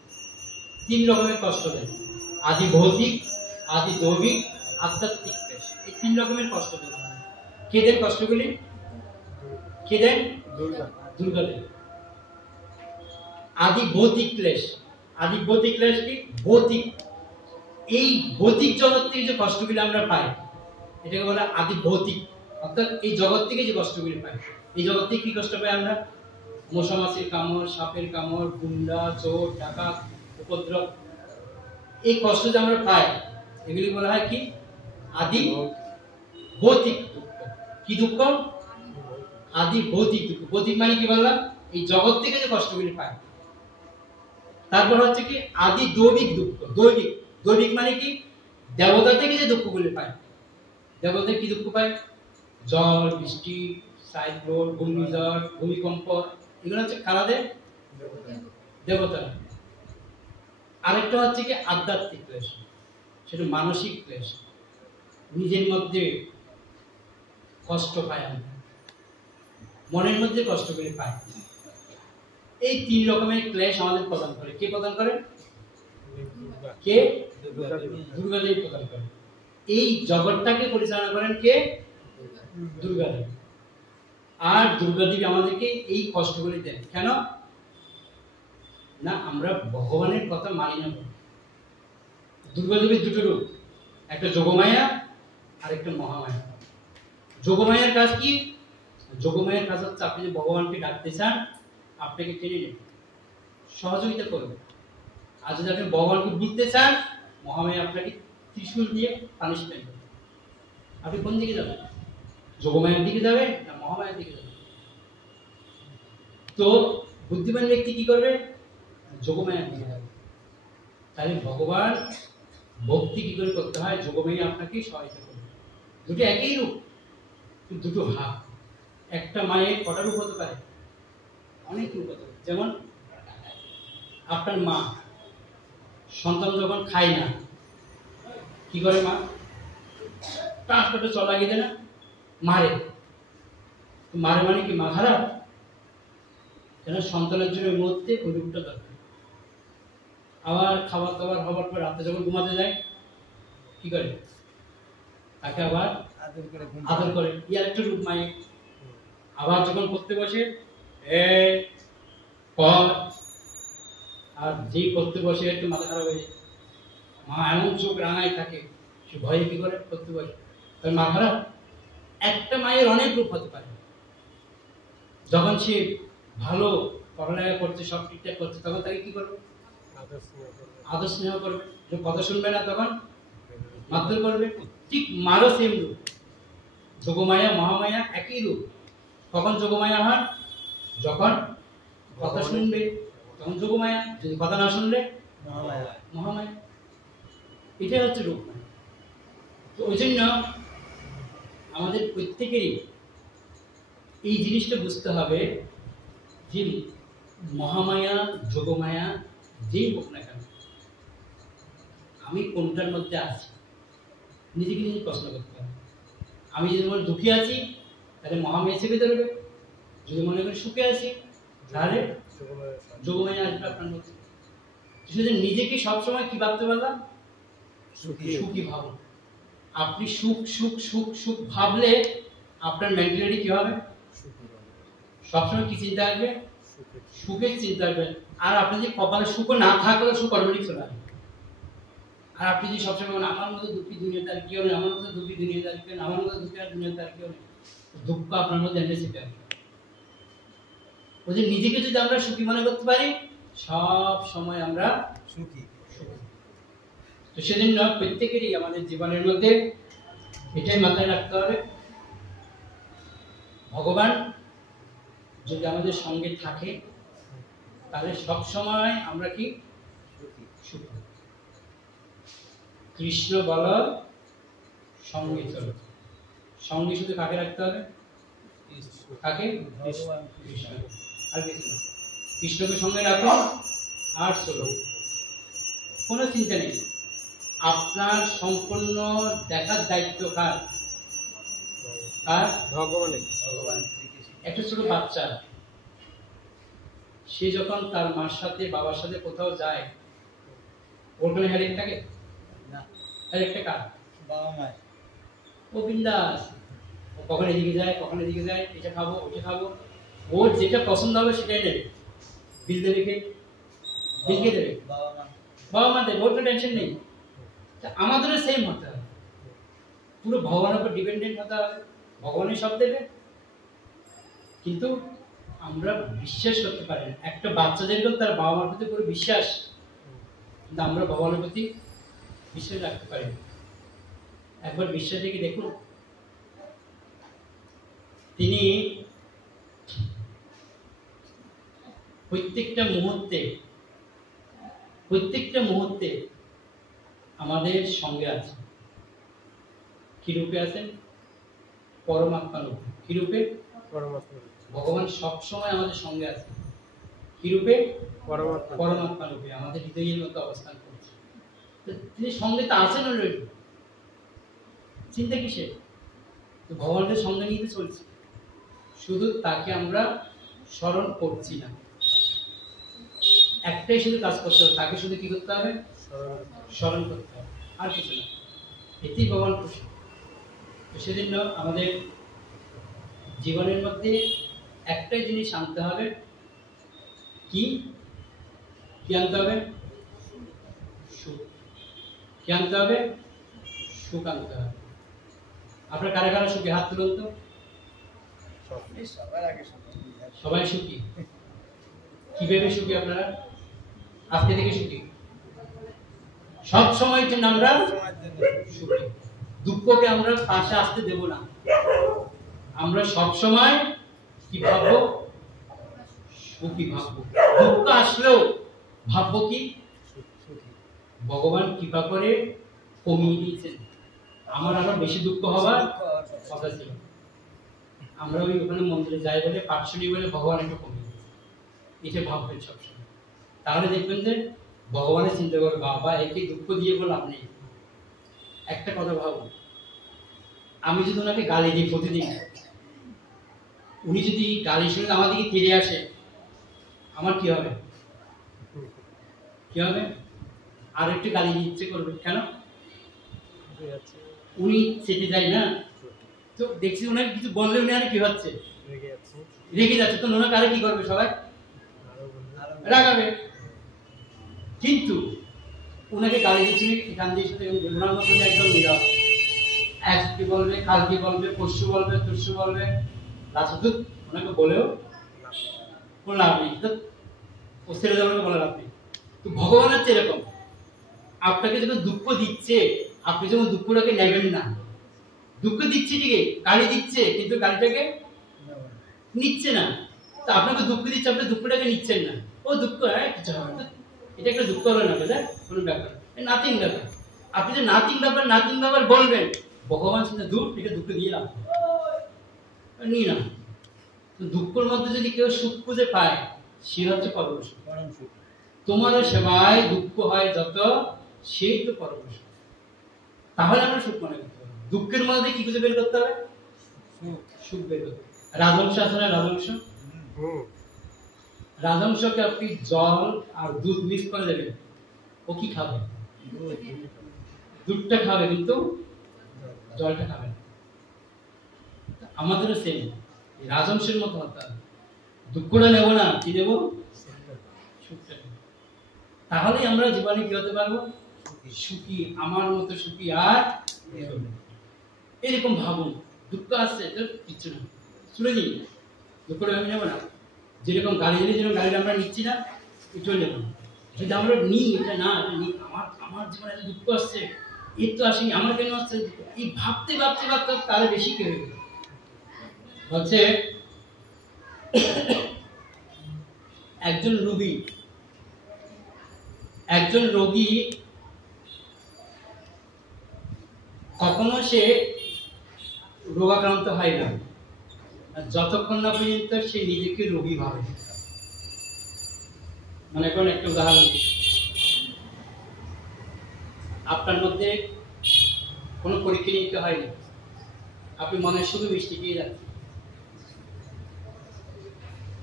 তিন রকমের কষ্ট দেন: আদি ভৌতিক, আদি দৈবিক, আধ্যাত্মিক ক্লেশ। এই তিন রকমের কষ্ট দেন। কে দেন কষ্টগুলি? কে দেন? দুর্গা। দুর্গা দেন। আদি ভৌতিক ক্লেশ। আদি ভৌতিক ক্লেশ কি? ভৌতিক, এই ভৌতিক জগৎ থেকে যে কষ্টগুলি আমরা পাই এটাকে বলা আদি ভৌতিক। অর্থাৎ এই জগৎ থেকে যে কষ্টগুলি পাই, এই জগৎ থেকে কি কষ্ট পাই আমরা? মশা মাছির কামড়, সাপের কামড়, গুন্ডা, চোর, ডাকাত, উপদ্রব, এই কষ্ট যে আমরা পাই এগুলি বলা হয় কি? আদি ভৌতিক দুঃখ। কি দুঃখ? আদি ভৌতিক দুঃখ। ভৌতিক মানে কি বললাম? এই জগৎ থেকে যে কষ্টগুলি পাই। তারপর হচ্ছে কি? আদি দৈবিক দুঃখ। দৈবিক, দৈবিক মানে কি? দেবতা থেকে যে দুঃখগুলি পাই। দেবতা কি দুঃখ পায়? জল, বৃষ্টি, সাইক্লোন, ঘূর্ণিঝড়, ভূমিকম্প, এগুলো হচ্ছে কারাদের দেবতারা। আরেকটা হচ্ছে কি? আধ্যাত্মিক ক্লেশ, সেটা মানসিক ক্লেশ। নিজের মধ্যে কষ্ট পাই, আমরা মনের মধ্যে কষ্টগুলি পাই। এই তিন রকমের ক্লেশ আমাদের প্রদান করে। কে প্রদান করে? কে? দুর্গা দেবী প্রদান করে। এই জগৎটাকে পরিচালনা করেন কে? দুর্গা দেবী। আর দুর্গা দেবী আমাদেরকে এই কষ্টগুলি দেন কেন? না আমরা ভগবানের কথা মানি না। দুর্গা দেবীর দুটো রূপ, একটা যোগমায়া আর একটা মহামায়া। যোগমায়ার কাজ কি? যোগমায়ের কাজ হচ্ছে আপনি যদি ভগবানকে ডাকতে চান আপনাকে টেনে নেবে, সহযোগিতা করবে। আর যদি আপনি ভগবানকে বুঝতে চান মহামায়া আপনাকে ত্রিশূল দিয়ে পানিশমেন্ট করবে। আপনি কোন দিকে যাবেন? যোগমায়ার দিকে যাবেন না মহামায়ার দিকে যাবেন? তো বুদ্ধিমান ব্যক্তি কি করবে? যোগমায়ার দিকে যাবে। তাহলে ভগবান ভক্তি কি করে করতে হয়? যোগমায়া আপনাকে সহায়তা করবে। দুটো একই রূপ, দুটো ভাগ। একটা মায়ের কটা রূপ হতে পারে? অনেক রূপ হতে পারে। যেমন আপনার মা সন্তান যখন খায় না কি করে? মা ট্রান্সপোর্টে চলা গিয়ে দেয় না, মারে। মারে মানে কি? মা খারাপ? কেন? সন্তানের জন্য ওই মুহূর্তে ওই রূপটা দরকার। আবার খাবার দাবার হবার পর রাতে যখন ঘুমাতে যায় কি করে? তাকে আবার আদর করে, ইয়ার একটা রূপ মায়ের। আবার যখন পড়তে বসে আর যেই পড়তে বসে একটু মাথা খারাপ হয়ে যায়, মা এমন চোখ রাঙায় থাকে, সে ভয়ে কি করে পড়তে বসে? তার মা খারাপ? একটা মায়ের অনেক রূপ হতে পারে। যখন সে ভালো পড়ালেখা করছে, সব ঠিকঠাক করছে, তখন তাকে কি করবে? আদর স্নেহ করবে। যে কথা শুনবে না তখন মারধর করবে। ঠিক মারও সেম রূপ। যোগমায়া মহামায়া একই রূপ। কখন যোগমায়া হয়? যখন কথা শুনবে তখন যোগমায়া, যদি কথা না শুনলে মহামায়া। এটাই হচ্ছে রূপ। তো ওই জন্য আমাদের প্রত্যেকেরই এই জিনিসটা বুঝতে হবে যে মহামায়া যোগমায়া যেই হোক না কেন, আমি কোনটার মধ্যে আছি নিজেকে নিজে প্রশ্ন করতে হবে। আমি যদি মনে দুঃখী আছি তাহলে মহামায়া চেপে ধরবে, যদি মনে করি সুখে আছি তাহলে যোগমায়া আসবে আপনার মধ্যে। শুধু নিজেকে সবসময় কি ভাবতে পারলাম? সুখী ভাবুন। আপনি সুখ সুখ সুখ সুখ ভাবলে আপনার মেন্টালিটি কি হবে? সবসময় কি চিন্তা আসবে? সুখের চিন্তা আসবে। আর আপনি যদি কপালে সুখ না থাকলে সুখ অটোমেটিক চলে আসবে। আর আপনি যদি সবসময় বলেন আমার মতো দুঃখী দুনিয়াতে আর কেউ নেই, আমার মতো দুঃখী দুনিয়াতে আর কেউ নেই, আমার মতো দুঃখী আর দুনিয়াতে আর কেউ নেই, দুঃখ আপনার মধ্যে এনে চেপে আসবে। ওই যে নিজেকে যদি আমরা সুখী মনে করতে পারি সব সময় আমরা সুখী। তো সেজন্য প্রত্যেকেরই আমাদের জীবনের মধ্যে এটাই মাথায় রাখতে হবে, ভগবান যদি আমাদের সঙ্গে থাকে তাহলে সব সময় আমরা কি সুখী। কৃষ্ণ বল সঙ্গে চলো। সঙ্গে শুধু কাকে রাখতে হবে? কাকে? কৃষ্ণ। আর কিছু না। কৃষ্ণকে সঙ্গে রাখো আর চলো, কোনো চিন্তা নেই। আপনার সম্পূর্ণ দেখার দায়িত্ব কার? কার? ভগবানের। একটা ছোট বাচ্চা সে যখন তার মার সাথে বাবার সাথে কোথাও যায় ওর কোনো হেডেক থাকে না? হেডেকটা কার? বাবা মায়ের। ও বিন্দাস, ও কখন এদিকে যায় কখন এদিকে যায়, এটা খাবো ওটা খাবো, ওর যেটা পছন্দ হবে সেটাই নেবে। বিল দেবে কে? বিল কে দেবে? বাবা মা দেবে, ওর কোনো টেনশন নেই। আমাদেরও সেম হতে হবে, পুরো ভগবানের উপর ডিপেন্ডেন্ট হতে হবে। ভগবানই সব দেবে, কিন্তু আমরা বিশ্বাস করতে পারি না। একটা বাচ্চাদেরকেও তার বাবা মার প্রতি পুরো বিশ্বাস, কিন্তু আমরা ভগবানের প্রতি বিশ্বাস রাখতে পারি না। একবার বিশ্বাস রেখে দেখুন, তিনি প্রত্যেকটা মুহূর্তে আমাদের সঙ্গে আছে। কি রূপে আছেন? পরমাত্মা রূপে। কি রূপে? ভগবান সব সময় আমাদের সঙ্গে আছে। কি রূপে? পরমাত্মা রূপে আমাদের হৃদয়ের মধ্যে অবস্থান করছে। তিনি সঙ্গে তো আছেন অলরেডি, চিন্তা কিসের? তো ভগবানের সঙ্গে নিয়ে চলছে, শুধু তাকে আমরা স্মরণ করছি না। একটাই শুধু কাজ করতে হবে, তাকে শুধু কি করতে হবে? স্মরণ করতে হবে, আর কিছু না। এতেই ভগবান খুশি। তো সেজন্য আমাদের জীবনের মধ্যে একটাই জিনিস আনতে হবে। কি আনতে হবে? সুখ। কি আনতে হবে? সুখ আনতে হবে। আপনার কারা কারা সুখে হাত তুলুন তো। সবাই সুখী? কিভাবে সুখী আপনারা? আজকে থেকে সুখী? সব সময়ের জন্য আমরা সুখী। দুঃখকে আমরা পাশে আসতে দেব না। আমরা সব সময় কি ভাববো? সুখী ভাববো। দুঃখ আসলেও ভাববো কি? ভগবান কৃপা করে কমিয়ে দিয়েছেন, আমার আরো বেশি দুঃখ হবার কথা ছিল। আমরা ওই ওখানে মন্দিরে যাই বলে, পাঠ শুনি বলে ভগবান একটু কমিয়ে দিয়েছে, এটা ভাববেন সবসময়। তাহলে দেখবেন যে ভগবানের চিন্তা করে, বাবা একে দুঃখ দিয়ে বলে লাভ নেই। একটা কথা ভাবো, আমি যদি ওনাকে গালি দিই প্রতিদিন, উনি যদি গালি শুনে আমার দিকে ফিরে আসে, আমার কি হবে? কি হবে? আর একটু গালি ইচ্ছে করবে। কেন? উনি চেটে যায় না তো, দেখছি ওনাকে কিছু বললে উনি আর কি হচ্ছে? রেগে যাচ্ছে। তো ওনাকে আরে কি করবে? সবাই রাগাবে। কিন্তু ওনাকে গালি দিচ্ছি এখান দিয়ে সাথে ওনার মতন একদম নীরব, আজকে বলবে, কালকে বলবে, পরশু বলবে, তরশু বলবে, লাস্টে ওনাকে বলেও কোনো লাভ নেই। ও ছেড়ে যাবে বলে লাভ নেই। তো ভগবান হচ্ছে এরকম, আপনাকে যখন দুঃখ দিচ্ছে, আপনি যখন দুঃখটাকে নেবেন না। দুঃখ দিচ্ছে ঠিকই, গালি দিচ্ছে, কিন্তু গালিটাকে নিচ্ছে না। তো আপনাকে দুঃখ দিচ্ছে, আপনি দুঃখটাকে নিচ্ছেন না। ও দুঃখ, হ্যাঁ কিছু হবে না, এটা একটা দুঃখ হলো না, বুঝলে কোনো ব্যাপার, নাথিং ব্যাপার। আপনি যে নাথিং ব্যাপার বলবেন, ভগবান শুনে দূর থেকে দুঃখ দিয়ে লাভ নি না। তো দুঃখের মধ্যে যদি কেউ সুখ খুঁজে পায়, সে হচ্ছে পরম সুখ। তোমার সেবায় দুঃখ হয় যত, সেই তো পরম সুখ। তাহলে আমরা সুখ মনে করতে হবে। দুঃখের মধ্যে কি খুঁজে বের করতে হবে? সুখ বের করতে হবে। রাজংশ আছে না? রাজংশকে আপনি জল আর দুধ মিক্স করে দেবেন, ও কি খাবে? দুধটা খাবে, কিন্তু জলটা খাবে না। আমাদেরও সেম, রাজংশের মতো হতে হবে। দুঃখটা নেব না, কি দেবো? সুখটা। তাহলে আমরা জীবনে কি হতে পারবো? সুখী। আমার মতো সুখী আর এরকম ভাবুন। দুঃখ আসছে তো কিচ্ছু না, শুনে দিন, দুঃখটা ভেবে নেবো না। যেরকম গাড়ি দিলে, যেরকম গাড়িটা আমরা নিচ্ছি না, একটু নেব না। যদি আমরা নিই, এটা না নিই, আমার জীবনে এত দুঃখ আসছে, এর তো আসেনি, আমার কেন আসছে? এই ভাবতে তাহলে বেশি কি হয়ে গেল হচ্ছে। একজন রোগী কখনো সে রোগাক্রান্ত হয় না যতক্ষণ না পর্যন্ত সে নিজেকে রোগী ভাবে। মানে এখন একটা উদাহরণ দিই, আপনার মধ্যে কোনো পরীক্ষা নিতে হয়নি, আপনি মনের শুধু মিষ্টি খেয়ে যাচ্ছেন,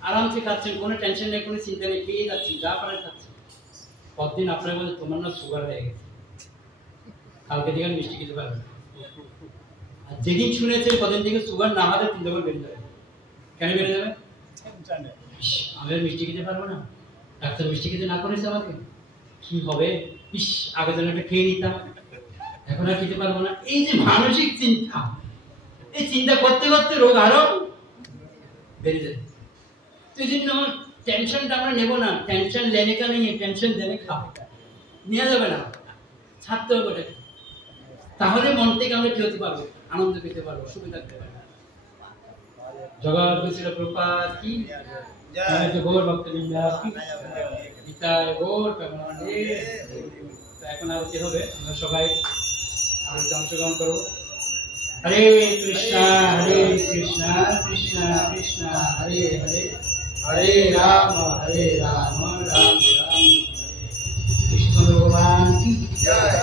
আরামসে খাচ্ছেন, কোনো টেনশন নেই, কোনো চিন্তা নেই, খেয়ে যাচ্ছেন, যা পারেন খাচ্ছেন। পরদিন আপনার বলে তোমার না সুগার হয়ে গেছে, কালকে থেকে মিষ্টি খেতে পারবেন। আর যেদিন শুনেছেন কদিন থেকে সুগার না হলে 3 ডবল বেড়ে যাবে। কেন বেড়ে যাবে? আমি আর মিষ্টি খেতে পারবো না, ডাক্তার মিষ্টি খেতে না করেছে আমাকে, কি হবে? আগে যেন একটা খেয়ে নিতাম, এখন আর খেতে পারবো না। এই যে মানসিক চিন্তা, এই চিন্তা করতে করতে রোগ আরো বেড়ে যায়। তো এই জন্য টেনশনটা আমরা নেব না। টেনশন লেনে কা নেই, টেনশন দেনে কা নেওয়া যাবে না, ছাড়তে হবে ওটাকে। তাহলে মন থেকে আমরা কি হতে পারবো? আনন্দ পেতে পারবো, সুখে থাকতে পারবো। জগৎ শ্রী প্রভুপাদ কি জয়, গৌর ভক্তবৃন্দ কি গীতায় গৌর প্রেমানন্দে। তো এখন আর কি হবে, আমরা সবাই অংশগ্রহণ করবো। হরে কৃষ্ণা কৃষ্ণ কৃষ্ণ হরে হরে, হরে রাম রাম রাম কৃষ্ণ ভগবান কি জয়।